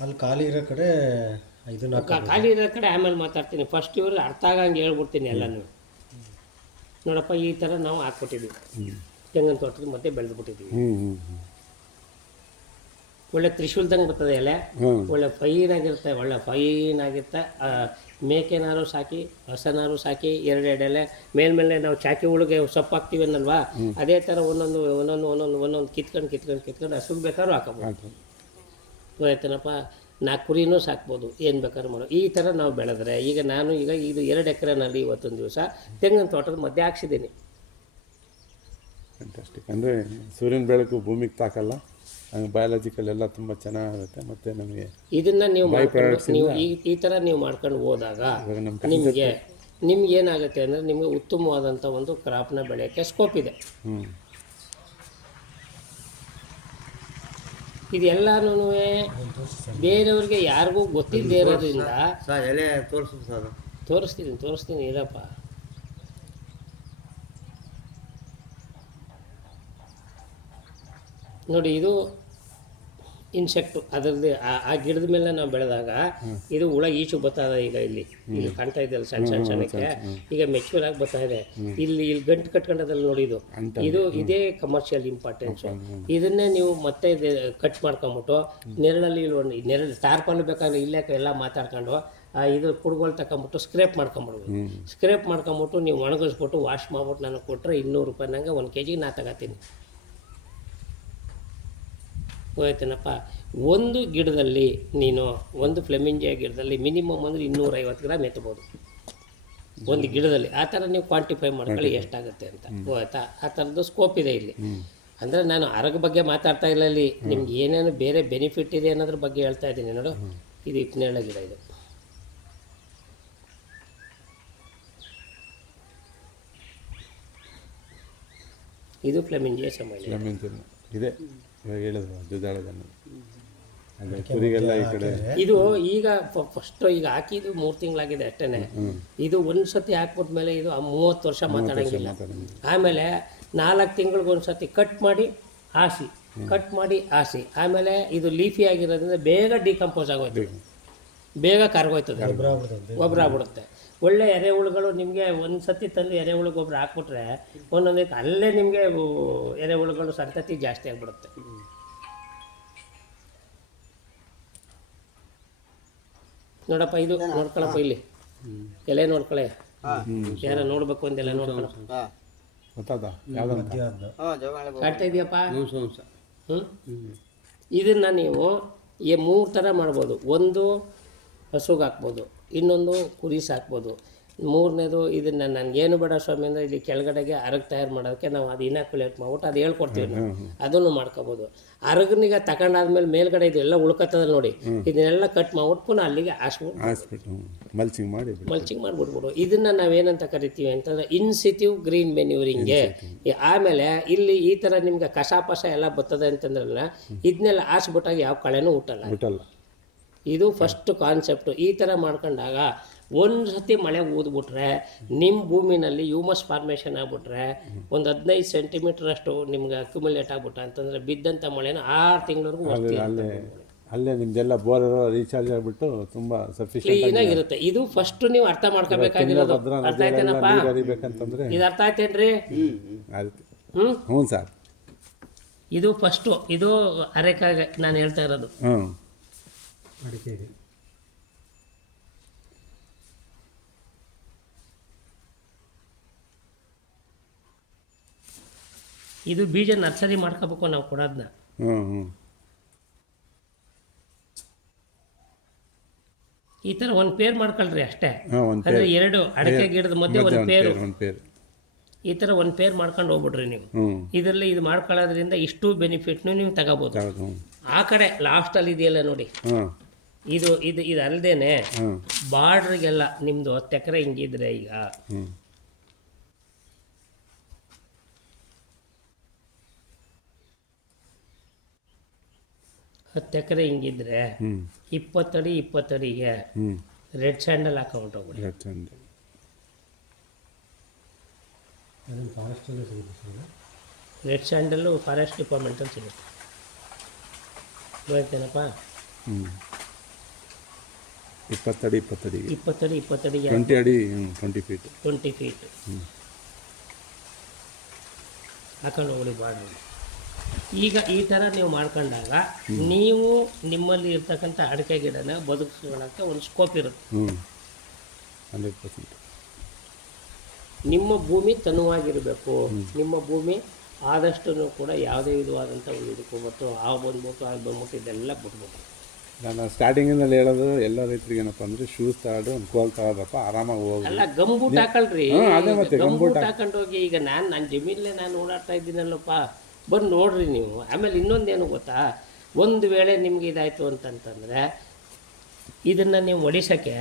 ಅಲ್ಲಿ ಖಾಲಿ ಇರೋ ಕಡೆ ಇದನ್ನ ಖಾಲಿ ಇರೋ ಕಡೆ ಆಮೇಲೆ ಮಾತಾಡ್ತೀನಿ. ಫಸ್ಟ್ ಇವ್ರಿಗೆ ಅರ್ಥ ಆಗಂಗೆ ಹೇಳ್ಬಿಡ್ತೀನಿ ಎಲ್ಲನೂ. ನೋಡಪ್ಪ, ಈ ಥರ ನಾವು ಹಾಕ್ಬಿಟ್ಟಿದ್ದೀವಿ, ತೆಂಗಿನ ತೋಟದ ಮಧ್ಯೆ ಬೆಳೆದ್ಬಿಟ್ಟಿದ್ದೀವಿ. ಒಳ್ಳೆ ತ್ರಿಶೂಲ್ದಂಗೆ ಬರ್ತದೆ ಎಲೆ, ಒಳ್ಳೆ ಫೈನಾಗಿರುತ್ತೆ, ಒಳ್ಳೆ ಫೈನಾಗಿರುತ್ತೆ. ಮೇಕೆನಾರು ಸಾಕಿ, ಹಸನಾರು ಸಾಕಿ, 2 ಎಲೆ ಮೇಲ್ಮೇಲೆ ನಾವು ಚಾಕಿ ಒಳಗೆ ಸೊಪ್ಪು ಹಾಕ್ತೀವಿ ಅನ್ನಲ್ವಾ, ಅದೇ ಥರ ಒಂದೊಂದು ಕಿತ್ಕೊಂಡು ಹಸುಗೆ ಬೇಕಾದ್ರೂ ಹಾಕೋಬೋದು. ಆಯ್ತನಪ್ಪ, 4 ಕುರಿನೂ ಸಾಕ್ಬೋದು, ಏನು ಬೇಕಾದ್ರೂ ಮಾಡೋ. ಈ ಥರ ನಾವು ಬೆಳೆದ್ರೆ ಈಗ ಇದು 2 ಎಕರೆನಲ್ಲಿ ಇವತ್ತೊಂದು ದಿವಸ ತೆಂಗಿನ ತೋಟದ ಮಧ್ಯೆ ಹಾಕ್ಸಿದ್ದೀನಿ. ಫ್ಯಾಂಟಾಸ್ಟಿಕ್. ಅಂದರೆ ಸೂರ್ಯನ ಬೆಳಕು ಭೂಮಿಗೆ ತಾಕಲ್ಲ, ಬಯಾಲಜಿಕಲ್ ಎಲ್ಲ ತುಂಬ ಚೆನ್ನಾಗಿರುತ್ತೆ. ಮತ್ತು ನಮಗೆ ಇದನ್ನು ನೀವು ಈ ಥರ ನೀವು ಮಾಡ್ಕೊಂಡು ಹೋದಾಗ ನಿಮ್ಗೆ ಏನಾಗುತ್ತೆ ಅಂದರೆ ನಿಮಗೆ ಉತ್ತಮವಾದಂಥ ಒಂದು ಕ್ರಾಪ್ನ ಬೆಳೆಯೋಕ್ಕೆ ಸ್ಕೋಪ್ ಇದೆ. ಇದೆಲ್ಲನೂ ಬೇರೆಯವ್ರಿಗೆ ಯಾರಿಗೂ ಗೊತ್ತಿಲ್ಲದೆ ಇರೋದ್ರಿಂದ ತೋರಿಸ್ತೀನಿ ಇರಪ್ಪ. ನೋಡಿ, ಇದು ಇನ್ಸೆಕ್ಟು. ಅದರಲ್ಲಿ ಆ ಗಿಡದ ಮೇಲೆ ನಾವು ಬೆಳೆದಾಗ ಇದು ಹುಳ ಈಚು ಬರ್ತಾ ಇದೆ. ಈಗ ಇಲ್ಲಿ ಕಾಣ್ತಾ ಇದೆಯಲ್ಲ ಸಣ್ಣಕ್ಕೆ, ಈಗ ಮೆಚ್ಯೂರ್ ಆಗಿ ಬರ್ತಾ ಇದೆ. ಇಲ್ಲಿ ಗಂಟು ಕಟ್ಕೊಂಡದಲ್ಲಿ ನೋಡಿ, ಇದೇ ಕಮರ್ಷಿಯಲ್ ಇಂಪಾರ್ಟೆನ್ಸು. ಇದನ್ನೇ ನೀವು ಮತ್ತೆ ಕಟ್ ಮಾಡ್ಕೊಂಬಿಟ್ಟು ನೆರಳಲ್ಲಿ ನೆರಳು ಟಾರ್ಪಲ್ ಬೇಕಾದ್ರೆ ಇಲ್ಲೇ ಎಲ್ಲ ಮಾತಾಡ್ಕೊಂಡು ಇದು ಕುಡ್ಗಳು ತಗೊಂಬಿಟ್ಟು ಸ್ಕ್ರೇಪ್ ಮಾಡ್ಕೊಂಬಿಡ್ಬೋದು. ಸ್ಕ್ರೇಪ್ ಮಾಡ್ಕೊಂಬಿಟ್ಟು ನೀವು ಒಣಗಿಸ್ಬಿಟ್ಟು ವಾಶ್ ಮಾಡ್ಬಿಟ್ಟು ನನಗೆ ಕೊಟ್ಟರೆ 200 ರೂಪಾಯಿ ನಂಗೆ 1 kg ನಾ ತಗೋತೀನಿ. ಹೋಯ್ತೇನಪ್ಪ. ಒಂದು ಗಿಡದಲ್ಲಿ ಒಂದು ಫ್ಲೆಮಿಂಜಿಯಾ ಗಿಡದಲ್ಲಿ ಮಿನಿಮಮ್ ಅಂದರೆ 250 ಗ್ರಾಮ್ ಎತ್ತಬೋದು ಒಂದು ಗಿಡದಲ್ಲಿ. ಆ ಥರ ನೀವು ಕ್ವಾಂಟಿಫೈ ಮಾಡ್ಕೊಳ್ಳಿ ಎಷ್ಟಾಗುತ್ತೆ ಅಂತ. ಹೋಯ್ತಾ? ಆ ಥರದ್ದು ಸ್ಕೋಪ್ ಇದೆ ಇಲ್ಲಿ. ಅಂದರೆ ನಾನು ಆರೋಗ್ಯ ಬಗ್ಗೆ ಮಾತಾಡ್ತಾ ಇಲ್ಲ, ಇಲ್ಲಿ ನಿಮ್ಗೆ ಏನೇನು ಬೇರೆ ಬೆನಿಫಿಟ್ ಇದೆ ಅನ್ನೋದ್ರ ಬಗ್ಗೆ ಹೇಳ್ತಾ ಇದ್ದೀನಿ. ನೋಡು, ಇದು 12 ಗಿಡ. ಇದು ಫ್ಲೆಮಿಂಜಿಯಾ ಸಮಯ ಇದೆ. ಇವಾಗ ಹೇಳಿದ್ರು ದ್ವಿದಳಧನ ಕುರಿಗೆಲ್ಲ ಈ ಕಡೆ. ಇದು ಈಗ ಫಸ್ಟ್ ಈಗ ಹಾಕಿದ್ದು 3 ತಿಂಗಳಾಗಿದೆ ಅಷ್ಟೇ. ಇದು ಒಂದು ಸತಿ ಹಾಕ್ಬಿಟ್ಮೇಲೆ ಇದು 30 ವರ್ಷ ಮಾತಾಡೋಂಗಿಲ್ಲ. ಆಮೇಲೆ 4 ತಿಂಗಳಿಗೆ ಒಂದು ಸತಿ ಕಟ್ ಮಾಡಿ ಹಾಸಿ. ಆಮೇಲೆ ಇದು ಲೀಫಿ ಆಗಿರೋದ್ರಿಂದ ಬೇಗ ಡಿಕಂಪೋಸ್ ಆಗೋಯ್ತು, ಬೇಗ ಕರ್ಗೋಯ್ತದೆ, ಗೊಬ್ಬರ ಆಗ್ಬಿಡುತ್ತೆ. ಒಳ್ಳೆ ಎರೆಹುಳುಗಳು ನಿಮಗೆ ಒಂದು ಸತಿ ತಂದು ಎರೆಹುಳು ಗೊಬ್ಬರ ಹಾಕ್ಬಿಟ್ರೆ ಒಂದೊಂದಕ್ಕೆ ಅಲ್ಲೇ ನಿಮಗೆ ಎರೆಹುಳುಗಳು ಸಂತತಿ ಜಾಸ್ತಿ ಆಗಿಬಿಡುತ್ತೆ. ನೋಡಪ್ಪ, ಇದು ನೋಡ್ಕೊಳಪ್ಪ, ಇಲ್ಲಿ ಎಲೆ ನೋಡ್ಕೊಳೆ. ಯಾರ ನೋಡ್ಬೇಕು ಅಂದೆಲ್ಲ ನೋಡ್ಕೊಳ. ಕಾಣ್ತಾ ಇದೆಯಪ್ಪ? ಇದನ್ನು ನೀವು ಈ 3 ಥರ ಮಾಡ್ಬೋದು. ಒಂದು ಹಸುಗೆ ಹಾಕ್ಬೋದು, ಇನ್ನೊಂದು ಕುರಿ ಸಾಕ್ಬೋದು, ಮೂರನೇದು ಇದನ್ನು ನನಗೇನು ಬೇಡ ಸ್ವಾಮಿ ಅಂದರೆ ಇಲ್ಲಿ ಕೆಳಗಡೆಗೆ ಅರಗು ತಯಾರು ಮಾಡೋಕ್ಕೆ ನಾವು ಅದು ಇನಾಕ್ಯುಲೇಟ್ ಮಾಡ್ಬಿಟ್ಟು ಅದು ಹೇಳ್ಕೊಡ್ತೀವಿ ನಾವು, ಅದನ್ನು ಮಾಡ್ಕೋಬೋದು. ಅರಗನಿಗೆ ತಗೊಂಡಾದ್ಮೇಲೆ ಮೇಲ್ಗಡೆ ಇದೆಲ್ಲ ಉಳ್ಕೊತದ ನೋಡಿ, ಇದನ್ನೆಲ್ಲ ಕಟ್ ಮಾಡ್ಬಿಟ್ಟು ಪುನಃ ಅಲ್ಲಿಗೆ ಹಾಸ್ಬಿಟ್ಟು ಮಲ್ಚಿಂಗ್ ಮಾಡಿಬಿಡ್ಬೋದು. ಇದನ್ನು ನಾವೇನಂತ ಕರಿತೀವಿ ಅಂತಂದರೆ ಇನ್ಸಿಟಿವ್ ಗ್ರೀನ್ ಮೆನ್ಯೂರಿಂಗ್ಗೆ. ಆಮೇಲೆ ಇಲ್ಲಿ ಈ ಥರ ನಿಮ್ಗೆ ಕಸ ಪಸ ಎಲ್ಲ ಬರ್ತದೆ ಅಂತಂದ್ರಲ್ಲ, ಇದನ್ನೆಲ್ಲ ಹಾಸ್ಬಿಟ್ಟಾಗ ಯಾವ ಕಳೆನೂ ಹುಟ್ಟಲ್ಲ. ಇದು ಫಸ್ಟ್ ಕಾನ್ಸೆಪ್ಟು. ಈ ಥರ ಮಾಡ್ಕೊಂಡಾಗ ಒಂದು ಸತಿ ಮಳೆ ಊದ್ಬಿಟ್ರೆ ನಿಮ್ಮ ಭೂಮಿನಲ್ಲಿ ಹ್ಯೂಮಸ್ ಫಾರ್ಮೇಷನ್ ಆಗ್ಬಿಟ್ರೆ ಒಂದು 15 ಸೆಂಟಿಮೀಟರ್ ಅಷ್ಟು ನಿಮ್ಗೆ ಅಕ್ಯುಮುಲೇಟ್ ಆಗ್ಬಿಟ್ಟ ಅಂತಂದರೆ ಬಿದ್ದಂಥ ಮಳೆನ 6 ತಿಂಗಳವರೆಗೂ ಅಲ್ಲೇ ನಿಮ್ದೆಲ್ಲ ಬೋರ್ ರೀಚಾರ್ಜ್ ಆಗಿಬಿಟ್ಟು ತುಂಬ ಸಫಿಷಿಯೆಂಟ್ ಕ್ಲೀನಾಗಿರುತ್ತೆ. ಇದು ಫಸ್ಟ್ ನೀವು ಅರ್ಥ ಮಾಡ್ಕೋಬೇಕಾಗಿರೋದು. ಅರ್ಥ ಆಯ್ತೇನಪ್ಪ? ಇದು ಅರ್ಥ ಆಯ್ತೇನ್ರಿ? ಹ್ಞೂ ಸರ್. ಇದು ಫಸ್ಟು, ಇದು ಅರೆಕಾಗೆ ನಾನು ಹೇಳ್ತಾ ಇರೋದು. ಅಡಿಕೆಗೆ ಇದು ಬೀಜ ನರ್ಸರಿ ಮಾಡ್ಕೋಬೇಕು ನಾವು ಕೊಡೋದನ್ನ. ಈ ಥರ ಒಂದು ಪೇರ್ ಮಾಡ್ಕೊಳ್ರಿ ಅಷ್ಟೇ. ಅಂದರೆ 2 ಅಡಿಕೆ ಗಿಡದ ಮಧ್ಯೆ ಒಂದು ಪೇರು, ಈ ಥರ ಒಂದು ಪೇರ್ ಮಾಡ್ಕೊಂಡು ಹೋಗ್ಬಿಡ್ರಿ ನೀವು. ಇದರಲ್ಲಿ ಇದು ಮಾಡ್ಕೊಳ್ಳೋದ್ರಿಂದ ಇಷ್ಟು ಬೆನಿಫಿಟ್ನು ನೀವು ತಗೋಬೋದು. ಆ ಕಡೆ ಲಾಸ್ಟಲ್ಲಿ ಇದೆಯಲ್ಲ ನೋಡಿ, ಇದು ಇದು ಇದು ಅಲ್ಲದೇನೆ ಬಾರ್ಡ್ರಿಗೆಲ್ಲ ನಿಮ್ಮದು 10 ಎಕರೆ ಹಿಂಗಿದ್ರೆ, ಈಗ 10 ಎಕರೆ ಹಿಂಗಿದ್ರೆ 20 ಅಡಿ 20 ಅಡಿಗೆ ರೆಡ್ ಸ್ಯಾಂಡಲ್ ಹಾಕೊಂಡು ಹೋಗ್ಬಿಡಿ. ರೆಡ್ ಸ್ಯಾಂಡಲ್ಲು ಫಾರೆಸ್ಟ್ ಡಿಪಾರ್ಟ್ಮೆಂಟಲ್ಲಿ ಸಿಗುತ್ತೆ. ಗೊತ್ತೇನಪ್ಪ? 20 ಅಡಿ 20 ಅಡಿಗೆ 20 ಅಡಿ 20 ಅಡಿಗೆ 20 ಅಡಿ 20 ಫೀಟ್ 20 ಫೀಟ್ ಹಾಕೊಂಡು ಹೋಗ್ಬಿಡಿ ಬಾರ್ಡ್ರಿ. ಈಗ ಈ ಥರ ನೀವು ಮಾಡ್ಕೊಂಡಾಗ ನೀವು ನಿಮ್ಮಲ್ಲಿ ಇರ್ತಕ್ಕಂಥ ಅಡಿಕೆ ಗಿಡನ ಬದುಕಿಸ್ಕೊಳ್ಳೋಕ್ಕೆ ಒಂದು ಸ್ಕೋಪ್ ಇರುತ್ತೆ. 100%. ನಿಮ್ಮ ಭೂಮಿ ತನುವಾಗಿರಬೇಕು. ನಿಮ್ಮ ಭೂಮಿ ಆದಷ್ಟು ಕೂಡ ಯಾವುದೇ ವಿಧವಾದಂಥ ಒಂದು ಇದಕ್ಕೋಗ್ಬಿಟ್ಟು ಬಂದ್ಬಿಟ್ಟು ಇದೆಲ್ಲ ಬಿಟ್ಬಿಟ್ಟು. ನಾನು ಸ್ಟಾರ್ಟಿಂಗಿನಲ್ಲಿ ಹೇಳೋದು ಎಲ್ಲ ರೈತರಿಗೆ ಏನಪ್ಪ ಅಂದರೆ ಶೂಸ್ ತಗೊಂಡು ಒಂದು ಕೋಲ್ ತಗೋದಪ್ಪ, ಆರಾಮಾಗಿ ಹೋಗಿ. ಅಲ್ಲ, ಗಂಬೂಟ್ ಹಾಕಳ್ರಿ. ಗಂಬೂಟ್ ಹಾಕೊಂಡು ಹೋಗಿ. ಈಗ ನನ್ನ ಜಮೀನಲ್ಲೇ ನಾನು ಓಡಾಡ್ತಾ ಇದ್ದೀನಲ್ಲಪ್ಪ, ಬಂದು ನೋಡ್ರಿ ನೀವು. ಆಮೇಲೆ ಇನ್ನೊಂದೇನು ಗೊತ್ತಾ, ಒಂದು ವೇಳೆ ನಿಮ್ಗೆ ಇದಾಯಿತು ಅಂತಂತಂದರೆ ಇದನ್ನು ನೀವು ಒಡಿಸೋಕ್ಕೆ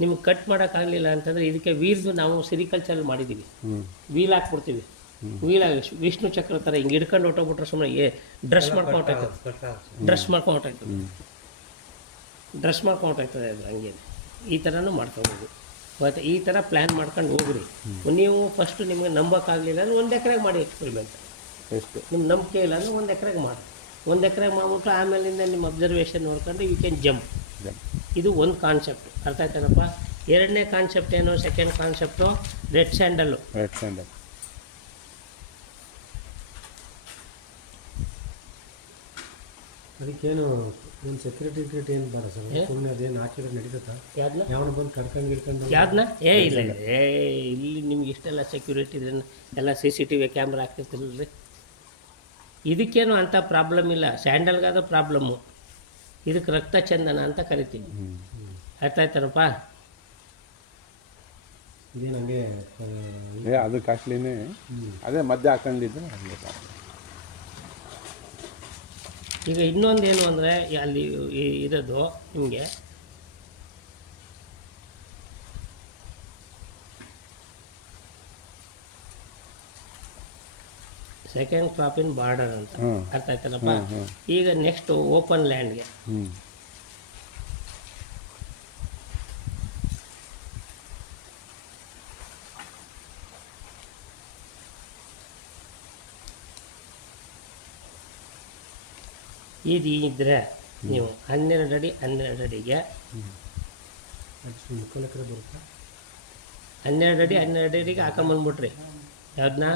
ನಿಮ್ಗೆ ಕಟ್ ಮಾಡೋಕ್ಕಾಗಲಿಲ್ಲ ಅಂತಂದರೆ ಇದಕ್ಕೆ ವೀಲ್ದು ನಾವು ಸಿರಿಕಲ್ಚರ್ ಮಾಡಿದ್ದೀವಿ. ವೀಲ್ ಹಾಕ್ಬಿಡ್ತೀವಿ. ವೀಲ್ ವಿಷ್ಣು ಚಕ್ರ ಥರ ಹಿಂಗೆ ಹಿಡ್ಕೊಂಡು ಹೊಟ್ಟೋಗ್ಬಿಟ್ರೆ ಸುಮ್ಮನೆ ಡ್ರೆಸ್ ಮಾಡ್ಕೊಂಡೋಗ್ತದೆ ಅದು. ಹಂಗೆ ಈ ಥರನೂ ಮಾಡ್ಕೊಬೋದು. ಮತ್ತು ಈ ಥರ ಪ್ಲ್ಯಾನ್ ಮಾಡ್ಕೊಂಡು ಹೋಗ್ರಿ. ನೀವು ಫಸ್ಟು ನಿಮಗೆ ನಂಬೋಕ್ಕಾಗಲಿಲ್ಲ ಅಂದರೆ 1 ಎಕರೆಗೆ ಮಾಡಿ ಎಕ್ಸ್ಪೆರಿಮೆಂಟ್. ನಿಮ್ಮ ನಂಬಿಕೆ ಇಲ್ಲ ಅಂದರೆ 1 ಎಕರೆಗೆ ಮಾಡಿ. 1 ಎಕರೆಗೆ ಮಾಡ್ಬಿಟ್ಟು ಆಮೇಲಿಂದ ನಿಮ್ಮ ಅಬ್ಸರ್ವೇಷನ್ ನೋಡ್ಕೊಂಡು ಯು ಕ್ಯಾನ್ ಜಂಪ್. ಇದು ಒಂದು ಕಾನ್ಸೆಪ್ಟ್. ಅರ್ಥ ಆಯ್ತಾನಪ್ಪ? 2ನೇ ಕಾನ್ಸೆಪ್ಟ್ ಏನು? Second concept red sandal. ಅದಕ್ಕೇನು ಏನು ಸೆಕ್ಯೂರಿಟಿ ಏನು ಬರ ಸರ್? ಸುಮ್ಮನೆ ಅದೇನು ಹಾಕಿದ್ರೆ ನಡೀತತ್ತಾ? ಯಾವನು ಬಂದು ಕರ್ಕೊಂಡು ಹಿಡ್ಕೊಂಡು ಯಾವ್ದನ್ನ? ಇಲ್ಲ ಇಲ್ಲಿ ನಿಮ್ಗೆ ಇಷ್ಟೆಲ್ಲ ಸೆಕ್ಯೂರಿಟಿ ಇದ್ರೆ ಎಲ್ಲ CCTV ಕ್ಯಾಮ್ರಾ ಹಾಕ್ತಿರ್ತಿರಲ್ರಿ. ಇದಕ್ಕೇನು ಅಂಥ ಪ್ರಾಬ್ಲಮ್ ಇಲ್ಲ. ಸ್ಯಾಂಡಲ್ಗಾದ ಪ್ರಾಬ್ಲಮ್ಮು. ಇದಕ್ಕೆ ರಕ್ತ ಚಂದನ ಅಂತ ಕರಿತೀವಿ. ಅರ್ಥ ಆಯ್ತಾರಪ್ಪ? ಇದೇನು ಹಂಗೆ ಅದು ಕಾಸ್ಟ್ಲಿನೇ. ಅದೇ ಮಧ್ಯೆ ಹಾಕೊಂಡಿದ್ದು. ಈಗ ಇನ್ನೊಂದೇನು ಅಂದರೆ ಅಲ್ಲಿ ಇರೋದು ನಿಮಗೆ ಸೆಕೆಂಡ್ ಕ್ರಾಪ್ ಇನ್ ಬಾರ್ಡರ್ ಅಂತ. ಅರ್ಥ ಆಯ್ತಲ್ಲಪ್ಪ? ಈಗ ನೆಕ್ಸ್ಟ್ ಓಪನ್ ಲ್ಯಾಂಡ್ಗೆ ಇದು ಇದ್ದರೆ ನೀವು 12 ಅಡಿ 12 ಅಡಿಗೆ 12 ಎಕರೆ ಬರುತ್ತೆ. 12 ಅಡಿ 12 ಅಡಿಗೆ ಹಾಕೊಂಬಂದ್ಬಿಟ್ರಿ. ಯಾವ್ದನ್ನ?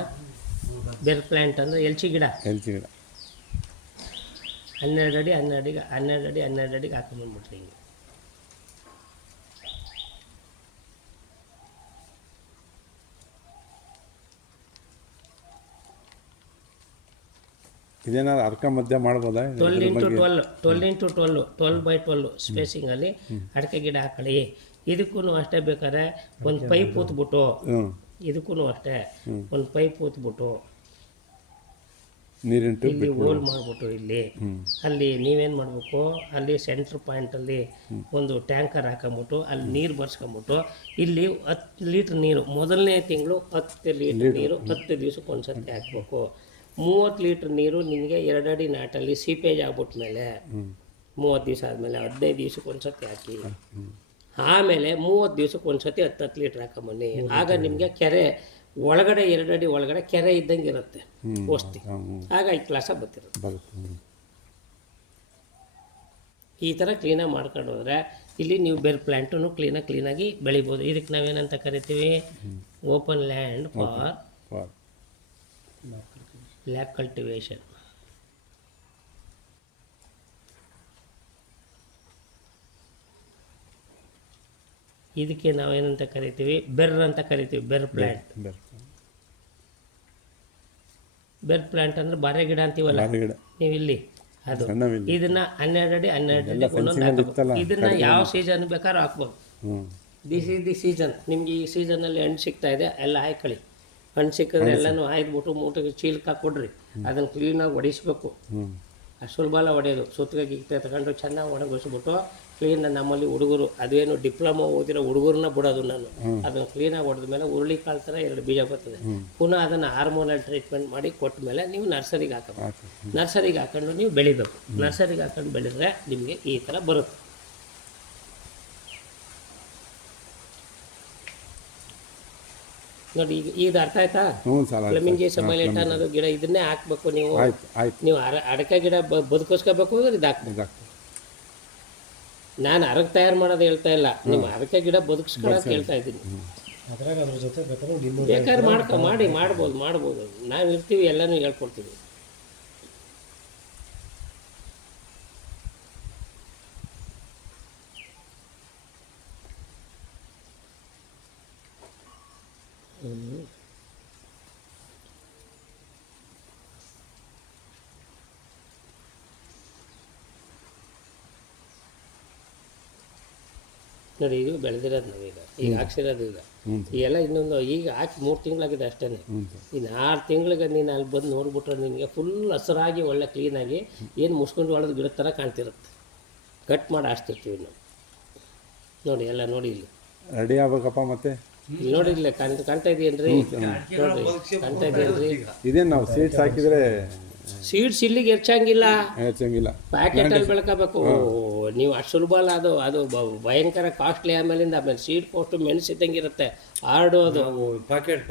ಬೆರ್ ಪ್ಲ್ಯಾಂಟ್ ಅಂದರೆ ಎಲ್ಚಿ ಗಿಡ. 12 ಅಡಿ 12 ಅಡಿಗೆ 12 ಅಡಿ 12 ಅಡಿಗೆ ಹಾಕೊಂಬಂದ್ಬಿಟ್ರಿ. ಹಿಂಗೆ ಇದೇನಾದ್ರು ಅರ್ಕ ಮಧ್ಯ ಮಾಡ್ಬೋದಾ 12x12 ಸ್ಪೇಸಿಂಗಲ್ಲಿ ಅಡಿಕೆ ಗಿಡ ಹಾಕೊಳ್ಳಿ. ಇದಕ್ಕೂ ಅಷ್ಟೇ ಬೇಕಾದ್ರೆ ಒಂದು ಪೈಪ್ ಊತ್ಬಿಟ್ಟು ಇದಕ್ಕೂ ಅಷ್ಟೇ ಒಂದು ಪೈಪ್ ಊತ್ಬಿಟ್ಟು ನೀರಿನ ಇಲ್ಲಿ ಹೋಲ್ ಮಾಡಿಬಿಟ್ಟು ಇಲ್ಲಿ ಅಲ್ಲಿ ನೀವೇನು ಮಾಡಬೇಕು, ಅಲ್ಲಿ ಸೆಂಟ್ರ್ ಪಾಯಿಂಟಲ್ಲಿ ಒಂದು ಟ್ಯಾಂಕರ್ ಹಾಕೊಂಬಿಟ್ಟು ಅಲ್ಲಿ ನೀರು ಬರ್ಸ್ಕೊಂಬಿಟ್ಟು ಇಲ್ಲಿ 10 ಲೀಟ್ರ್ ನೀರು ಮೊದಲನೇ ತಿಂಗಳು 10 ಲೀಟ್ರ್ ನೀರು 10 ದಿವ್ಸಕ್ಕೆ ಒಂದ್ಸತಿ ಹಾಕ್ಬೇಕು. 30 ಲೀಟ್ರ್ ನೀರು ನಿನಗೆ 2 ಅಡಿ ನಾಟಲ್ಲಿ ಸೀಪೇಜ್ ಆಗ್ಬಿಟ್ಮೇಲೆ 30 ದಿವಸ ಆದಮೇಲೆ 15 ದಿವ್ಸಕ್ಕೆ ಒಂದ್ಸತಿ ಹಾಕಿ. ಆಮೇಲೆ 30 ದಿವ್ಸಕ್ಕೆ ಒಂದ್ಸತಿ 10 ಲೀಟ್ರ್ ಹಾಕೊಂಬನ್ನಿ. ಆಗ ನಿಮಗೆ ಕೆರೆ ಒಳಗಡೆ 2 ಅಡಿ ಒಳಗಡೆ ಕೆರೆ ಇದ್ದಂಗೆ ಇರುತ್ತೆ ವಸ್ತಿ. ಆಗ ಈ ಕ್ಲಾಸ ಬರ್ತಿರುತ್ತೆ. ಈ ಥರ ಕ್ಲೀನಾಗಿ ಮಾಡ್ಕೊಂಡು ಹೋದರೆ ಇಲ್ಲಿ ನೀವು ಬೇರೆ ಪ್ಲ್ಯಾಂಟನ್ನು ಕ್ಲೀನಾಗಿ ಬೆಳಿಬೋದು. ಇದಕ್ಕೆ ನಾವೇನಂತ ಕರಿತೀವಿ, open land for lac cultivation. ಇದಕ್ಕೆ ನಾವೇನಂತ ಕರಿತೀವಿ, ಬೆರ್ ಅಂತ ಕರಿತೀವಿ. ಬೆರ್ ಪ್ಲ್ಯಾಂಟ್. ಬೆರ್ ಪ್ಲ್ಯಾಂಟ್ ಅಂದರೆ ಬಾರೆ ಗಿಡ ಅಂತೀವಲ್ಲ ನೀವು ಇಲ್ಲಿ, ಅದು ಇದನ್ನ 12 ಅಡಿ 12 ಅಡಿ ಒಂದೊಂದು ಹಾಕಬೇಕು. ಇದನ್ನ ಯಾವ ಸೀಸನ್ ಬೇಕಾದ್ರೂ ಹಾಕ್ಬೋದು. This is the season. ನಿಮ್ಗೆ ಈ ಸೀಸನಲ್ಲಿ ಹಣ್ಣು ಸಿಗ್ತಾ ಇದೆ, ಎಲ್ಲ ಹಾಕೊಳ್ಳಿ. ಹಣ್ಣು ಸಿಕ್ಕಿದ್ರೆ ಎಲ್ಲನೂ ಹಾಯ್ದುಬಿಟ್ಟು ಮೂಟೆಗೆ ಚೀಲಕ್ಕೆ ಹಾಕ್ಕೊಡ್ರಿ. ಅದನ್ನು ಕ್ಲೀನಾಗಿ ಹೊಡಿಸ್ಬೇಕು. ಸುಲಭ ಹೊಡೆಯೋದು. ಸುತ್ತಿಗೆ ಗಿತ್ತೆ ತಗೊಂಡು ಚೆನ್ನಾಗಿ ಒಣಗಿಸ್ಬಿಟ್ಟು ಕ್ಲೀನಾಗಿ, ನಮ್ಮಲ್ಲಿ ಹುಡುಗರು ಅದೇನು ಡಿಪ್ಲೊಮಾ ಓದಿರೋ ಹುಡುಗರನ್ನ ಬಿಡೋದು ನಾನು. ಅದನ್ನು ಕ್ಲೀನಾಗಿ ಹೊಡೆದ ಮೇಲೆ ಹುರುಳಿ ಕಾಳು ಥರ 2 ಬೀಜ ಬರ್ತದೆ. ಪುನಃ ಅದನ್ನು ಹಾರ್ಮೋನಲ್ ಟ್ರೀಟ್ಮೆಂಟ್ ಮಾಡಿ ಕೊಟ್ಟ ಮೇಲೆ ನೀವು ನರ್ಸರಿಗೆ ಹಾಕಬೇಕು. ನರ್ಸರಿಗೆ ಹಾಕೊಂಡು ನೀವು ಬೆಳಿಬೇಕು. ನರ್ಸರಿಗೆ ಹಾಕೊಂಡು ಬೆಳೆದ್ರೆ ನಿಮಗೆ ಈ ಥರ ಬರುತ್ತೆ. ನೋಡಿ, ಈಗ ಅರ್ಥ ಆಯ್ತಾ? ಫ್ಲೆಮಿಂಜಿಯಸ್ ಸಮೈಲೇಟ ಅನ್ನೋದು ಗಿಡ, ಇದನ್ನೇ ಹಾಕ್ಬೇಕು ನೀವು. ನೀವು ಅಡಕೆ ಗಿಡ ಬದುಕಿಸ್ಕೋಬೇಕು ಅಂದ್ರೆ ಇದು ಹಾಕ್ಬೇಕು. ನಾನು ಅರಗೆ ತಯಾರು ಮಾಡೋದು ಹೇಳ್ತಾ ಇಲ್ಲ, ನಿಮ್ಮ ಅಡಕೆ ಗಿಡ ಬದುಕಿಸ್ಕೊಳ್ಳೋಕೆ ಹೇಳ್ತಾ ಇದ್ದೀನಿ. ಬೇಕಾದ್ರೆ ಮಾಡ್ಬೋದು. ನಾವು ಇರ್ತೀವಿ, ಎಲ್ಲನೂ ಹೇಳ್ಕೊಡ್ತೀವಿ. ನೋಡಿ, ಇದು ಬೆಳೆದಿರೋದು ನಾವೀಗ, ಈಗ ಹಾಕ್ಸಿರೋದು ಈಗ ಎಲ್ಲ ಇನ್ನೊಂದು ಈಗ ಹಾಕಿ 3 ತಿಂಗಳಾಗಿದೆ ಅಷ್ಟೇ. ಇನ್ನು 6 ತಿಂಗಳಿಗೆ ನೀನು ಅಲ್ಲಿ ಬಂದು ನೋಡ್ಬಿಟ್ರೆ ನಿನಗೆ ಫುಲ್ ಹಸಿರಾಗಿ ಒಳ್ಳೆ ಕ್ಲೀನಾಗಿ ಏನು ಮುಸ್ಕೊಂಡು ಒಳದ ಗಿಡದ ಥರ ಕಾಣ್ತಿರುತ್ತೆ. ಕಟ್ ಮಾಡಿ ಹಾಕ್ತಿರ್ತೀವಿ ನಾವು. ನೋಡಿ, ಎಲ್ಲ ನೋಡಿ ಇಲ್ಲಿ ರೆಡಿ ಆಗ್ಬೇಕಪ್ಪ. ಮತ್ತೆ ಇಲ್ಲಿ ನೋಡಿ, ಇಲ್ಲ ಕಾಣ್ತಾ ಇದೆಯೇನ್ರಿ? ನೋಡ್ರಿ, ಕಾಣ್ತಾ ಇದೆಯೇನ್ರಿ? ಇದೇನು ನಾವು ಸೀಡ್ಸ್ ಹಾಕಿದರೆ ಸೀಡ್ಸ್ ಇಲ್ಲಿಗೆ ಹೆಚ್ಚಂಗಿಲ್ಲ, ಪ್ಯಾಕೆಟಲ್ಲಿ ಬೆಳ್ಕೋಬೇಕು. ನೀವು ಅಷ್ಟು ಸುಲಭ ಅಲ್ಲ ಅದು ಭಯಂಕರ ಕಾಸ್ಟ್ಲಿ. ಆಮೇಲೆ ಸೀಡ್ ಪೋಸ್ಟು ಮೆಣಸಿದ್ದಂಗಿರುತ್ತೆ, ಆಡೋದು ಪ್ಯಾಕೆಟ್.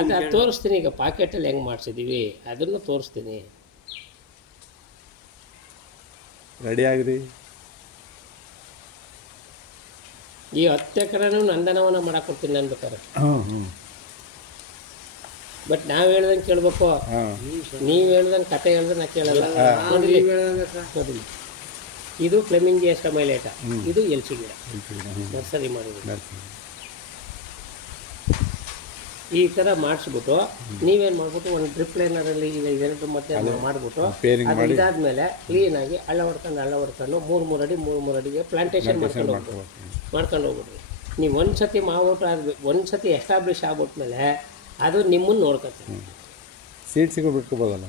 ಅದು ತೋರಿಸ್ತೀನಿ ಈಗ, ಪ್ಯಾಕೆಟಲ್ಲಿ ಹೆಂಗೆ ಮಾಡಿಸಿದ್ದೀವಿ ಅದನ್ನು ತೋರಿಸ್ತೀನಿ. ರೆಡಿ ಆಗಿರಿ. ಈ 10 ಎಕರೆನೂ ನಂದನವನ ಮಾಡಾಕೊಡ್ತೀನಿ ನಾನು ಬೇಕಾದ್ರೆ. ಬಟ್ ನಾವು ಹೇಳ್ದಂಗೆ ಕೇಳಬೇಕು. ನೀವು ಹೇಳ್ದಂಗೆ ಕತೆ ಹೇಳಿದ್ರೆ ನಾ ಕೇಳಲ್ಲ. ನೋಡಿ, ಇದು ಫ್ಲೆಮಿಂಜಿಯಸ್ ಸಮೈಲೇಟ, ಇದು ಎಲ್ಸಿ ಗಿಡ ನರ್ಸರಿ ಮಾಡಿದ್ರು. ಈ ಥರ ಮಾಡಿಸ್ಬಿಟ್ಟು ನೀವೇನು ಮಾಡ್ಬಿಟ್ಟು ಒಂದು ಡ್ರಿಪ್ ಲೈನರಲ್ಲಿ ಇದೆರಡು ಮತ್ತೆ ಮಾಡಿಬಿಟ್ಟು ಅದು ಇದಾದ್ಮೇಲೆ ಕ್ಲೀನಾಗಿ ಹಳ್ಳ ಹೊಡ್ಕೊಂಡು 3 ಅಡಿ 3 ಅಡಿಗೆ ಪ್ಲಾಂಟೇಶನ್ ಮಾಡ್ಕೊಂಡು ಹೋಗ್ಬಿಟ್ರಿ. ನೀವು ಒಂದು ಸತಿ ಎಸ್ಟಾಬ್ಲಿಷ್ ಆಗ್ಬಿಟ್ಮೇಲೆ ಅದು ನಿಮ್ಮನ್ನು ನೋಡ್ಕೊತೀವಿ. ಸೀಡ್ಸಿಗೂ ಬಿಟ್ಕೋಬೋದಲ್ಲ,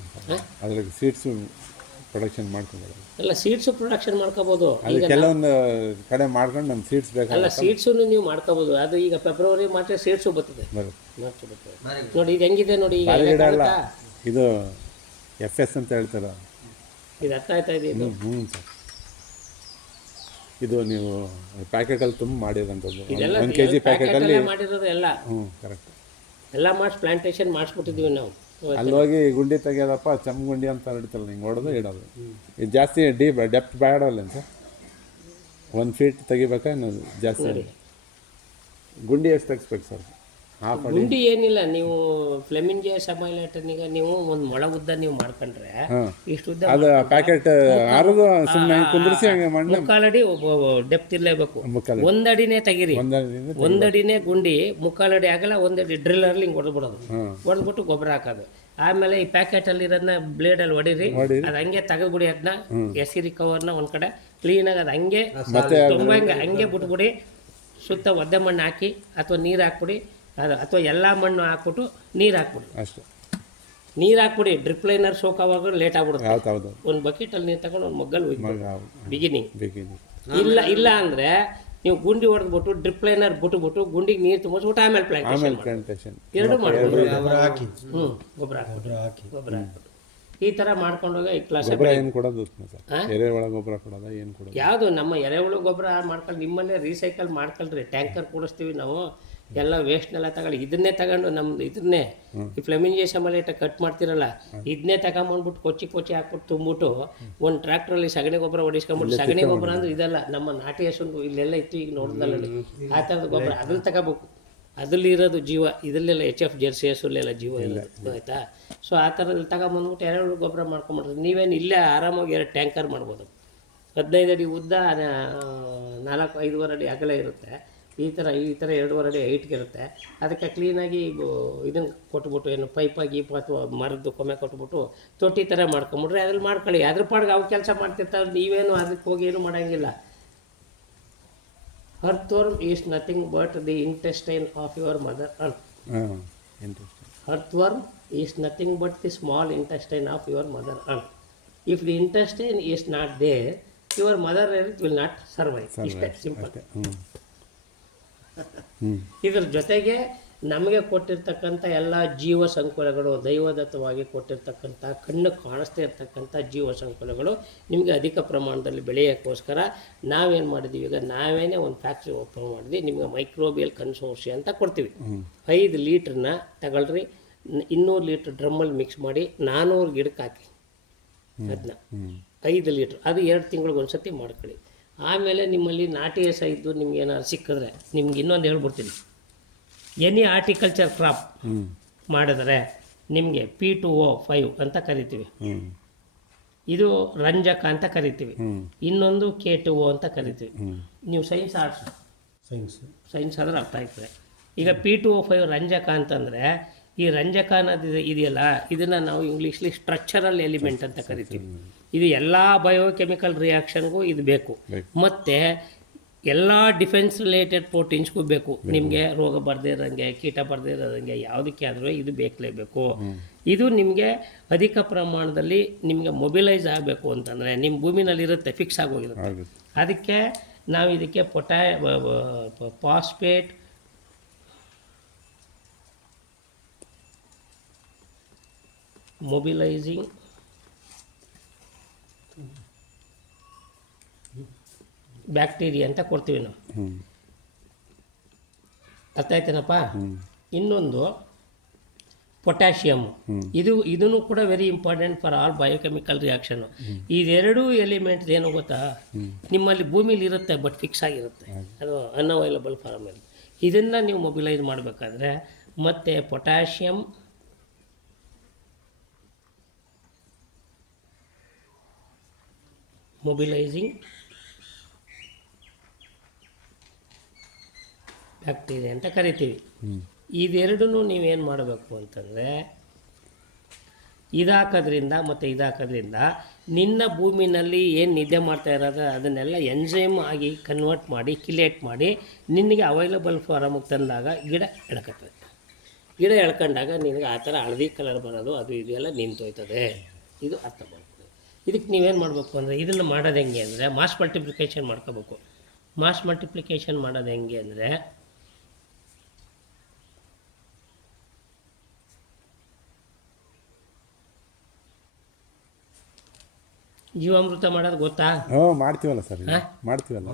ಅದ್ರಾಗ ಸೀಡ್ಸು ಪ್ರೊಡಕ್ಷನ್ ಮಾಡ್ಕೊಬೋದು. ಅಲ್ಲ, ಸೀಡ್ಸು ಪ್ರೊಡಕ್ಷನ್ ಮಾಡ್ಕೋಬೋದು. ಈಗ ಕೆಲವೊಂದು ಕಡೆ ಮಾಡ್ಕೊಂಡು ನಮ್ಮ ಸೀಡ್ಸ್ ಬೇಕಲ್ಲ, ಸೀಡ್ಸು ನೀವು ಮಾಡ್ಕೋಬೋದು. ಅದು ಈಗ ಫೆಬ್ರವರಿ ಮಾತ್ರ ಸೀಡ್ಸು ಬರ್ತದೆ. ನೋಡಿ, ಇದು ಹೆಂಗಿದೆ ನೋಡಿ. ಇದು FS ಅಂತ ಹೇಳ್ತಾರೆ. ಇದು ಅರ್ಥ ಆಯ್ತಾ ಇದೆ? ಸರ್, ಇದು ನೀವು ಪ್ಯಾಕೆಟಲ್ಲಿ ತುಂಬ ಮಾಡಿರೋಂಥದ್ದು 1 kg ಪ್ಯಾಕೆಟಲ್ಲಿ ಮಾಡಿರೋದು ಎಲ್ಲ. ಕರೆಕ್ಟ್. ಎಲ್ಲ ಮಾಡಿಸಿ ಪ್ಲಾಂಟೇಶನ್ ಮಾಡಿಸ್ಬಿಟ್ಟಿದ್ದೀವಿ ನಾವು. ಅಲ್ಲಿ ಹೋಗಿ ಗುಂಡಿ ತೆಗೆಯೋದಪ್ಪ, ಗುಂಡಿ ಅಂತ ಹಿಡಿತಲ್ಲ, ಹಿಂಗೆ ಹೊಡೆದು ಇಡೋದು. ಇದು ಜಾಸ್ತಿ ಡೆಪ್ತ್ ಬೇಡಲ್ಲ ಸರ್. 1 ಫೀಟ್ ತೆಗಿಬೇಕಾ? ಜಾಸ್ತಿ ಗುಂಡಿ ಎಷ್ಟು ತೆಗಿಸ್ಬೇಕು ಸರ್? ಗುಂಡಿ ಏನಿಲ್ಲ, ನೀವು ಫ್ಲೆಮಿಂಜಿಯಾ ಸಮೈಲೇಟನಿಗೆ ನೀವು ಒಂದು ಮೊಳ ಉದ್ದ ನೀವು ಮಾಡ್ಕೊಂಡ್ರೆ ಇಷ್ಟು ಉದ್ದ ಅದು ಪ್ಯಾಕೆಟ್ ಆರೋದು ಸುಮ್ಮನೆ ಕುಂದ್ರಿಸಿ ಹಂಗೆ ಮಾಡಿ 3/4 ಅಡಿ ಡೆಪ್ತ್ ಇರಲೇಬೇಕು. 1 ಅಡಿನೇ ತೆಗೀರಿ. 1 ಅಡಿನೇ ಗುಂಡಿ, 3/4 ಅಡಿ ಆಗಲ್ಲ. 1 ಅಡಿ ಡ್ರಿಲ್ಲರ್ಲಿ ಹಿಂಗೆ ಹೊಡೆದ್ಬಿಡೋದು. ಹೊಡೆದ್ಬಿಟ್ಟು ಗೊಬ್ಬರ ಹಾಕೋದು. ಆಮೇಲೆ ಈ ಪ್ಯಾಕೆಟಲ್ಲಿ ಇರೋದನ್ನ ಬ್ಲೇಡಲ್ಲಿ ಹೊಡೀರಿ, ಹೊಡೀರಿ. ಅದು ಹಂಗೆ ತೆಗೆದ್ಬಿಡಿ, ಅದನ್ನ ಎಸಿರಿ ಕವರ್ನ ಒಂದು ಕಡೆ ಕ್ಲೀನಾಗಿ ಅದು ಹಂಗೆ ಮತ್ತೆ ತುಂಬ ಹಂಗೆ ಬಿಟ್ಬಿಡಿ. ಸುತ್ತ ಒದ್ದೆ ಮಣ್ಣು ಹಾಕಿ ಅಥವಾ ನೀರು ಹಾಕ್ಬಿಡಿ, ಅದು ಅಥವಾ ಎಲ್ಲ ಮಣ್ಣು ಹಾಕ್ಬಿಟ್ಟು ನೀರು ಹಾಕ್ಬಿಡಿ. ಅಷ್ಟೇ, ನೀರು ಹಾಕ್ಬಿಡಿ. ಡ್ರಿಪ್ ಲೈನರ್ ಸೋಕಾವಾಗ ಲೇಟ್ ಆಗ್ಬಿಡುತ್ತೆ. ಹೌದು ಒಂದು ಬಕೆಟಲ್ಲಿ ನೀರು ತಗೊಂಡು ಒಂದು ಮಗ್ಗಲ್ಲಿ ಹೋಗಿ ಬಿಗಿನಿಂಗ್. ಬೇಕಿದೆ. ಇಲ್ಲ ಅಂದರೆ ನೀವು ಗುಂಡಿ ಹೊಡೆದ್ಬಿಟ್ಟು ಡ್ರಿಪ್ ಲೈನರ್ ಬಿಟ್ಬಿಟ್ಟು ಗುಂಡಿಗೆ ನೀರು ತುಂಬಿಸ್ಬಿಟ್ಟು ಆಮೇಲೆ ಪ್ಲಾಂಟೇಶನ್ ಎರಡು ಮಾಡ್ಬೋದು. ಗೊಬ್ಬರ ಹಾಕಿ ಗೊಬ್ಬರ ಹಾಕಿ ಹಾಕ್ಬಿಟ್ಟು ಈ ಥರ ಮಾಡ್ಕೊಂಡೋಗ ಈ ಕ್ಲಾಸ್. ಗೊಬ್ಬರ ಏನು ಕೊಡೋದು ಸರ್? ಎರೆಹುಳ ಗೊಬ್ಬರ ಕೊಡೋದ ಏನು ಕೊಡೋದು? ಯಾವುದು ನಮ್ಮ ಎರೆಹುಳು ಗೊಬ್ಬರ ಮಾಡ್ಕೊಂಡು ನಿಮ್ಮಲ್ಲೇ ರೀಸೈಕಲ್ ಮಾಡ್ಕೊಳ್ರಿ. ಟ್ಯಾಂಕರ್ ಕೂಡಿಸ್ತೀವಿ ನಾವು, ಎಲ್ಲ ವೇಸ್ಟ್ನೆಲ್ಲ ತಗೊಳ್ಳಿ. ಇದನ್ನೇ ತಗೊಂಡು ನಮ್ದು ಇದನ್ನೇ ಈ ಫ್ಲೆಮಿಂಗೇಷನ್ ಮೇಲೆ ಕಟ್ ಮಾಡ್ತಿರಲ್ಲ, ಇದನ್ನೇ ತಗೊಂಬಂದ್ಬಿಟ್ಟು ಕೊಚ್ಚಿ ಹಾಕ್ಬಿಟ್ಟು ತುಂಬಿಟ್ಟು ಒಂದು ಟ್ರ್ಯಾಕ್ಟ್ರಲ್ಲಿ ಸಗಣಿ ಗೊಬ್ಬರ ಹೊಡಿಸ್ಕೊಂಬಿಟ್ಟು, ಸಗಣಿ ಗೊಬ್ಬರ ಅಂದ್ರೆ ಇದೆಲ್ಲ ನಮ್ಮ ನಾಟಿ ಹಸು ಇಲ್ಲೆಲ್ಲ ಇತ್ತು, ಈಗ ನೋಡಿದ್ನಲ್ಲ ಆ ಥರದ ಗೊಬ್ಬರ ಅದ್ರಲ್ಲಿ ತಗೋಬೇಕು. ಅದ್ರಲ್ಲಿ ಇರೋದು ಜೀವ, ಇದರಲ್ಲೆಲ್ಲ HF ಜೆರ್ಸಿ ಹಸುಲೆಲ್ಲ ಜೀವ ಇರೋದು, ಆಯಿತಾ? ಸೊ ಆ ಥರದಲ್ಲಿ ತಗೊಂಬಂದ್ಬಿಟ್ಟು ಎರೆಹುಳು ಗೊಬ್ಬರ ಮಾಡ್ಕೊಂಬಿಟ್ರೆ ನೀವೇನು ಇಲ್ಲೇ ಆರಾಮಾಗಿ 2 ಟ್ಯಾಂಕರ್ ಮಾಡ್ಬೋದು. 15 ಅಡಿ ಉದ್ದ, 4-5 ಅಡಿ ಅಗಲ ಇರುತ್ತೆ. ಈ ಥರ 2.5 ಅಡಿ ಹೈಟ್ಗೆ ಇರುತ್ತೆ. ಅದಕ್ಕೆ ಕ್ಲೀನಾಗಿ ಇದನ್ನು ಕೊಟ್ಬಿಟ್ಟು, ಏನು ಪೈಪಾಗಿ ಅಥವಾ ಮರದ್ದು ಕೊಮ್ಮೆ ಕೊಟ್ಬಿಟ್ಟು ತೊಟ್ಟಿ ಥರ ಮಾಡ್ಕೊಂಬಿಟ್ರೆ ಅದ್ರಲ್ಲಿ ಮಾಡ್ಕೊಳ್ಳಿ. ಅದ್ರ ಪಾಡ್ಗೆ ಅವು ಕೆಲಸ ಮಾಡ್ತಿರ್ತಾವೆ, ನೀವೇನು ಅದಕ್ಕೆ ಹೋಗಿ ಏನು ಮಾಡೋಂಗಿಲ್ಲ. Earthworm is nothing but the intestine of your mother earth. Earthworm is nothing but the small intestine of your mother earth. If the intestine is not there, your mother earth will not survive. ಇಷ್ಟೇ ಸಿಂಪಲ್. ಇದ್ರ ಜೊತೆಗೆ ನಮಗೆ ಕೊಟ್ಟಿರ್ತಕ್ಕಂಥ ಎಲ್ಲ ಜೀವ ಸಂಕುಲಗಳು, ದೈವದತ್ತವಾಗಿ ಕೊಟ್ಟಿರ್ತಕ್ಕಂಥ ಕಣ್ಣು ಕಾಣಿಸ್ತಾ ಇರ್ತಕ್ಕಂಥ ಜೀವ ಸಂಕುಲಗಳು ನಿಮಗೆ ಅಧಿಕ ಪ್ರಮಾಣದಲ್ಲಿ ಬೆಳೆಯೋಕ್ಕೋಸ್ಕರ ನಾವೇನು ಮಾಡಿದ್ದೀವಿ, ಈಗ ನಾವೇನೇ ಒಂದು ಫ್ಯಾಕ್ಟ್ರಿ ಓಪನ್ ಮಾಡಿದ್ವಿ, ನಿಮಗೆ ಮೈಕ್ರೋಬಿಯಲ್ ಕನ್ಸೋರ್ಷಿಯ ಅಂತ ಕೊಡ್ತೀವಿ. 5 ಲೀಟ್ರನ್ನ ತಗೊಳ್ರಿ, 200 ಲೀಟ್ರ್ ಡ್ರಮ್ಮಲ್ಲಿ ಮಿಕ್ಸ್ ಮಾಡಿ 400 ಗಿಡಕ್ಕೆ ಹಾಕಿ. ಅದನ್ನ 5 ಲೀಟ್ರ್, ಅದು 2 ತಿಂಗಳಿಗೆ ಒಂದು ಸತಿ ಮಾಡ್ಕೊಳ್ಳಿ. ಆಮೇಲೆ ನಿಮ್ಮಲ್ಲಿ ನಾಟಿ ಹಸ ಇದ್ದು ನಿಮ್ಗೆ ಏನಾದ್ರು ಸಿಕ್ಕಿದ್ರೆ, ನಿಮ್ಗೆ ಇನ್ನೊಂದು ಹೇಳ್ಬಿಡ್ತೀನಿ, ಎನಿ ಆರ್ಟಿಕಲ್ಚರ್ ಕ್ರಾಪ್ ಮಾಡಿದ್ರೆ ನಿಮಗೆ P2O5 ಅಂತ ಕರಿತೀವಿ, ಇದು ರಂಜಕ ಅಂತ ಕರಿತೀವಿ, ಇನ್ನೊಂದು K2O ಅಂತ ಕರಿತೀವಿ. ನೀವು ಸೈನ್ಸ್ ಆರ್ಟ್ಸ್ ಸೈನ್ಸ್ ಆದ್ರೆ ಅರ್ಥ ಆಗ್ತದೆ. ಈಗ P2O5 ರಂಜಕ ಅಂತಂದರೆ, ಈ ರಂಜಕ ಅನ್ನೋದು ಇದೆಯಲ್ಲ, ಇದನ್ನು ನಾವು ಇಂಗ್ಲೀಷ್ಲಿ ಸ್ಟ್ರಕ್ಚರಲ್ ಎಲಿಮೆಂಟ್ ಅಂತ ಕರಿತೀವಿ. ಇದು ಎಲ್ಲ ಬಯೋಕೆಮಿಕಲ್ ರಿಯಾಕ್ಷನ್ಗೂ ಇದು ಬೇಕು, ಮತ್ತು ಎಲ್ಲ ಡಿಫೆನ್ಸ್ ರಿಲೇಟೆಡ್ ಪ್ರೋಟೀನ್ಸ್ಗೂ ಬೇಕು. ನಿಮಗೆ ರೋಗ ಬರದೇ ಇರೋಂಗೆ, ಕೀಟ ಬರದೇ ಇರೋದಂಗೆ ಯಾವುದಕ್ಕೆ ಆದರೂ ಇದು ಬೇಕಲೇಬೇಕು. ಇದು ನಿಮಗೆ ಅಧಿಕ ಪ್ರಮಾಣದಲ್ಲಿ ನಿಮಗೆ ಮೊಬಿಲೈಸ್ ಆಗಬೇಕು ಅಂತಂದರೆ ನಿಮ್ಮ ಭೂಮಿನಲ್ಲಿರುತ್ತೆ, ಫಿಕ್ಸ್ ಆಗೋಗಿರುತ್ತೆ. ಅದಕ್ಕೆ ನಾವು ಇದಕ್ಕೆ ಫಾಸ್ಫೇಟ್, ಮೊಬಿಲೈಸಿಂಗ್ ಬ್ಯಾಕ್ಟೀರಿಯಾ ಅಂತ ಕೊಡ್ತೀವಿ ನಾವು. ಅರ್ಥ ಆಯ್ತೇನಪ್ಪ? ಇನ್ನೊಂದು ಪೊಟ್ಯಾಷಿಯಮ್, ಇದೂ ಕೂಡ very important for all biochemical reaction. ಇದೆರಡೂ ಎಲಿಮೆಂಟ್ಸ್ ಏನು ಗೊತ್ತಾ, ನಿಮ್ಮಲ್ಲಿ ಭೂಮಿಲಿ ಇರುತ್ತೆ ಬಟ್ ಫಿಕ್ಸ್ ಆಗಿರುತ್ತೆ, ಅದು ಅನ್ಅವೈಲಬಲ್ ಫಾರ್ಮಲ್ಲಿ. ಇದನ್ನು ನೀವು ಮೊಬಿಲೈಸ್ ಮಾಡಬೇಕಾದ್ರೆ ಮತ್ತು ಪೊಟ್ಯಾಷಿಯಮ್, ಮೊಬಿಲೈಸಿಂಗ್ ಬ್ಯಾಕ್ಟೀರಿಯಾ ಅಂತ ಕರಿತೀವಿ. ಇದೆರಡೂ ನೀವೇನು ಮಾಡಬೇಕು ಅಂತಂದರೆ, ಇದಾಕೋದ್ರಿಂದ ಮತ್ತು ಇದಾಕೋದ್ರಿಂದ ನಿನ್ನ ಭೂಮಿನಲ್ಲಿ ಏನು ನಿದ್ದೆ ಮಾಡ್ತಾ ಇರೋದು ಅದನ್ನೆಲ್ಲ ಎನ್ಸೈಮ್ ಆಗಿ ಕನ್ವರ್ಟ್ ಮಾಡಿ, ಕಿಲೇಟ್ ಮಾಡಿ ನಿನಗೆ ಅವೈಲಬಲ್ ಫಾರಮಿಗೆ ತಂದಾಗ ಗಿಡ ಎಳ್ಕೊತದೆ. ಗಿಡ ಎಳ್ಕೊಂಡಾಗ ನಿನಗೆ ಆ ಥರ ಹಳದಿ ಕಲರ್ ಬರೋದು ಅದು ಇದೆಲ್ಲ ನಿಂತೋಯ್ತದೆ. ಇದು ಅರ್ಥ ಮಾಡ್ಕೊಳ್ಳಿ. ಇದಕ್ಕೆ ನೀವೇನು ಮಾಡಬೇಕು ಅಂದರೆ, ಇದನ್ನು ಮಾಡೋದು ಹೆಂಗೆ ಅಂದರೆ ಮಾಸ್ ಮಲ್ಟಿಪ್ಲಿಕೇಶನ್ ಮಾಡ್ಕೋಬೇಕು. ಮಾಸ್ ಮಲ್ಟಿಪ್ಲಿಕೇಶನ್ ಮಾಡೋದು ಹೆಂಗೆ ಅಂದರೆ, ಜೀವಾಮೃತ ಮಾಡೋದು ಗೊತ್ತಾ? ಮಾಡ್ತೀವಲ್ಲ ಸರ್, ಮಾಡ್ತೀವಲ್ಲ.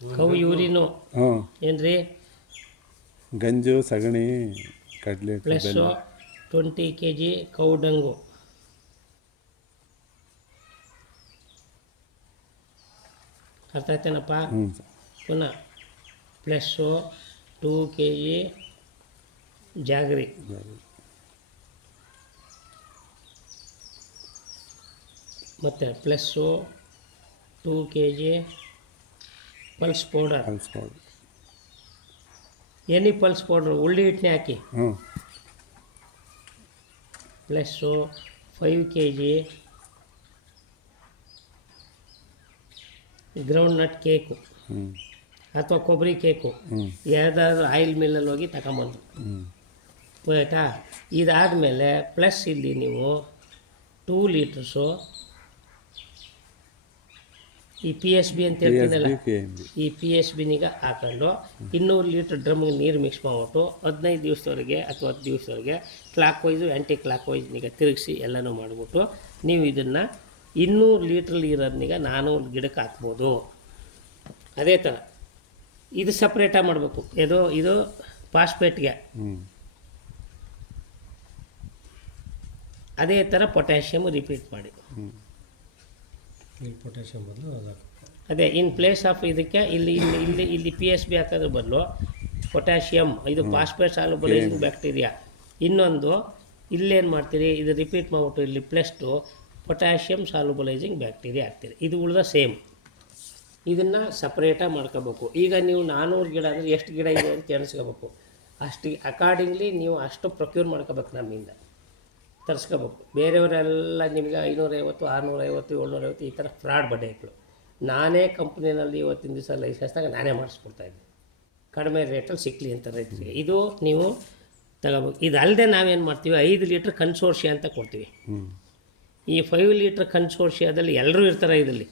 ಕವು ಯೂರಿನು ಏನ್ರಿ, ಗಂಜು, ಸಗಣಿ, ಕಡಲೆ ಪ್ಲಸ್ಸು 20 kg ಕೌ ಡಂಗು, ಅರ್ಥ ಆಯ್ತೇನಪ್ಪ? ಪುನಃ ಪ್ಲಸ್ಸು 2 kg ಜಾಗರಿ, ಮತ್ತು plus 2 kg pulse powder, pulse powder. Any pulse powder ಉಳ್ಳಿ ಹಿಟ್ಟನ್ನೇ ಹಾಕಿ ಹ್ಞೂ plus 5 kg groundnut cake ಹ್ಞೂ ಅಥವಾ ಕೊಬ್ಬರಿ ಕೇಕು ಹ್ಞೂ ಯಾವುದಾದ್ರೂ ಆಯಿಲ್ ಮಿಲ್ಲಲ್ಲಿ ಹೋಗಿ ತಗೊಂಬಂದು ಹ್ಞೂ ಆಯಿತಾ. ಇದಾದಮೇಲೆ ಪ್ಲಸ್ ಇಲ್ಲಿ ನೀವು 2 ಲೀಟರ್ಸು ಈ PSB ಅಂತ ಹೇಳ್ತೀನಲ್ಲ, PSB. ಈ PSBನೀಗ ಹಾಕೊಂಡು 200 ಲೀಟ್ರ್ ಡ್ರಮ್ಗೆ ನೀರು ಮಿಕ್ಸ್ ಮಾಡಿಬಿಟ್ಟು 15 ದಿವಸದವರೆಗೆ ಅಥವಾ 10 ದಿವಸದವರೆಗೆ ಕ್ಲಾಕ್ ವೈಸು ಆ್ಯಂಟಿ ಕ್ಲಾಕ್ ವೈಸ್ನೀಗ ತಿರುಗಿಸಿ ಎಲ್ಲನೂ ಮಾಡಿಬಿಟ್ಟು ನೀವು ಇದನ್ನು 200 ಲೀಟ್ರ್ ಇರೋದನ್ನೀಗ 400 ಗಿಡಕ್ಕೆ ಹಾಕ್ಬೋದು. ಅದೇ ಥರ ಇದು ಸಪ್ರೇಟಾಗಿ ಮಾಡಬೇಕು. ಇದು ಫಾಸ್ಫೇಟ್ಗೆ, ಹ್ಞೂ ಅದೇ ಥರ ಪೊಟ್ಯಾಷಿಯಮ್ ರಿಪೀಟ್ ಮಾಡಿ. ಹ್ಞೂ ಇಲ್ಲಿ ಪೊಟ್ಯಾಷಿಯಮ್ ಬದಲು ಅದು ಹಾಕಬೇಕು. ಅದೇ ಇನ್ ಪ್ಲೇಸ್ ಆಫ್ ಇದಕ್ಕೆ ಇಲ್ಲಿ PSB ಹಾಕೋದ್ರ ಬದಲು ಪೊಟ್ಯಾಷಿಯಮ್, ಇದು ಫಾಸ್ಫೇಟ್ ಸಾಲ್ಯುಬಲೈಸಿಂಗ್ ಬ್ಯಾಕ್ಟೀರಿಯಾ. ಇನ್ನೊಂದು ಇಲ್ಲೇನು ಮಾಡ್ತೀರಿ, ಇದು ರಿಪೀಟ್ ಮಾಡಿಬಿಟ್ಟು ಇಲ್ಲಿ +2 ಪೊಟ್ಯಾಷಿಯಮ್ ಸಾಲ್ಯುಬಲೈಸಿಂಗ್ ಬ್ಯಾಕ್ಟೀರಿಯಾ ಹಾಕ್ತೀರಿ. ಇದು ಉಳಿದ ಸೇಮ್. ಇದನ್ನು ಸಪ್ರೇಟಾಗಿ ಮಾಡ್ಕೋಬೇಕು. ಈಗ ನೀವು 400 ಗಿಡ ಅಂದರೆ ಎಷ್ಟು ಗಿಡ ಇದೆ ಅಂತ ಎಣಿಸ್ಕೋಬೇಕು. ಅಷ್ಟು ಅಕಾರ್ಡಿಂಗ್ಲಿ ನೀವು ಅಷ್ಟು ಪ್ರೊಕ್ಯೂರ್ ಮಾಡ್ಕೋಬೇಕು, ನಮ್ಮಿಂದ ತರಿಸ್ಕೋಬೇಕು. ಬೇರೆಯವರೆಲ್ಲ ನಿಮಗೆ 550, 650, 750 ಈ ಥರ ಫ್ರಾಡ್ ಬಡ್ಡೆಗಳು. ನಾನೇ ಕಂಪ್ನಿನಲ್ಲಿ ಇವತ್ತಿನ ದಿವಸ ಲೈಸೆನ್ಸ್ನಾಗ ನಾನೇ ಮಾಡಿಸ್ಕೊಡ್ತಾಯಿದ್ದೆ, ಕಡಿಮೆ ರೇಟಲ್ಲಿ ಸಿಕ್ಕಲಿ ಅಂತ ರೈತರಿಗೆ. ಇದು ನೀವು ತಗೋಬೇಕು. ಇದಲ್ಲದೆ ನಾವೇನು ಮಾಡ್ತೀವಿ, 5 ಲೀಟ್ರ್ ಕನ್ಸೋರ್ಷಿಯ ಅಂತ ಕೊಡ್ತೀವಿ. ಈ 5 ಲೀಟ್ರ್ ಕನ್ಸೋರ್ಷಿಯಾದಲ್ಲಿ ಎಲ್ಲರೂ ಇರ್ತಾರೆ. ಇದರಲ್ಲಿ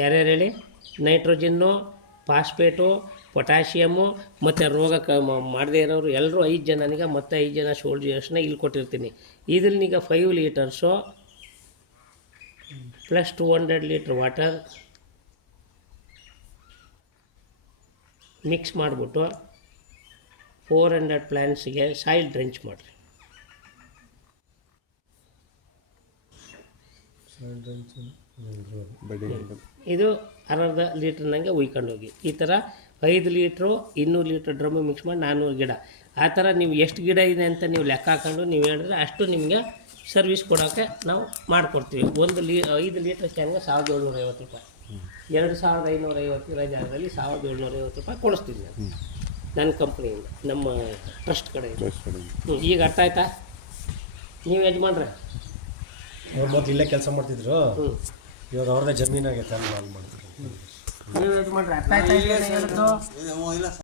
ಯಾರ್ಯಾರು ಹೇಳಿ, ನೈಟ್ರೋಜನ್ನು, ಫಾಸ್ಫೇಟು, ಪೊಟ್ಯಾಷಿಯಮ್ಮು ಮತ್ತು ರೋಗ ಮಾಡದೇ ಇರೋರು ಎಲ್ಲರೂ 5 ಜನನಿಗೆ ಮತ್ತು 5 ಜನ ಸೋಲ್ಜರ್ಸ್ನ ಇಲ್ಲಿ ಕೊಟ್ಟಿರ್ತೀನಿ. ಇದನ್ನೀಗ 5 litres plus 200 litre water mix ಮಾಡಿಬಿಟ್ಟು 400 ಪ್ಲ್ಯಾಂಟ್ಸಿಗೆ ಸಾಯಿಲ್ ಡ್ರೆಂಚ್ ಮಾಡಿರಿ. ಇದು ಅರ್ಧ ಲೀಟ್ರ್ನಂಗೆ ಉಯ್ಕೊಂಡು ಹೋಗಿ. ಈ ಥರ 5 ಲೀಟ್ರು 200 ಲೀಟ್ರ್ ಡ್ರಮ್ಮು ಮಿಕ್ಸ್ ಮಾಡಿ 400 ಗಿಡ. ಆ ಥರ ನೀವು ಎಷ್ಟು ಗಿಡ ಇದೆ ಅಂತ ನೀವು ಲೆಕ್ಕ ಹಾಕೊಂಡು ನೀವು ಹೇಳಿದ್ರೆ ಅಷ್ಟು ನಿಮಗೆ ಸರ್ವಿಸ್ ಕೊಡೋಕ್ಕೆ ನಾವು ಮಾಡಿಕೊಡ್ತೀವಿ. 5 ಲೀಟ್ರ್ ಕ್ಯಾನ್ಗೆ 1750 ರೂಪಾಯಿ, 2550 ಇರೋ ಜಾಗದಲ್ಲಿ 1750 ರೂಪಾಯಿ ಕೊಡಿಸ್ತೀನಿ ನಾನು ನನ್ನ ಕಂಪ್ನಿಯಿಂದ, ನಮ್ಮ ಟ್ರಸ್ಟ್ ಕಡೆಯಿಂದ. ಈಗ ಅರ್ಥ ಆಯ್ತಾ? ನೀವು ಯಜಮಾನ್ರೆ ಅವ್ರು ಮೊದಲು ಇಲ್ಲೇ ಕೆಲಸ ಮಾಡ್ತಿದ್ರು, ಇವಾಗ ಅವ್ರದ್ದೇ ಜಮೀನಾಗೈತೆ ಅಲ್ಲಿ ಮಾಡ್ತಾರೆ. ನೀವು ಯಜಮಾನ್ರೆ ಅರ್ಥ ಆಯ್ತಾ?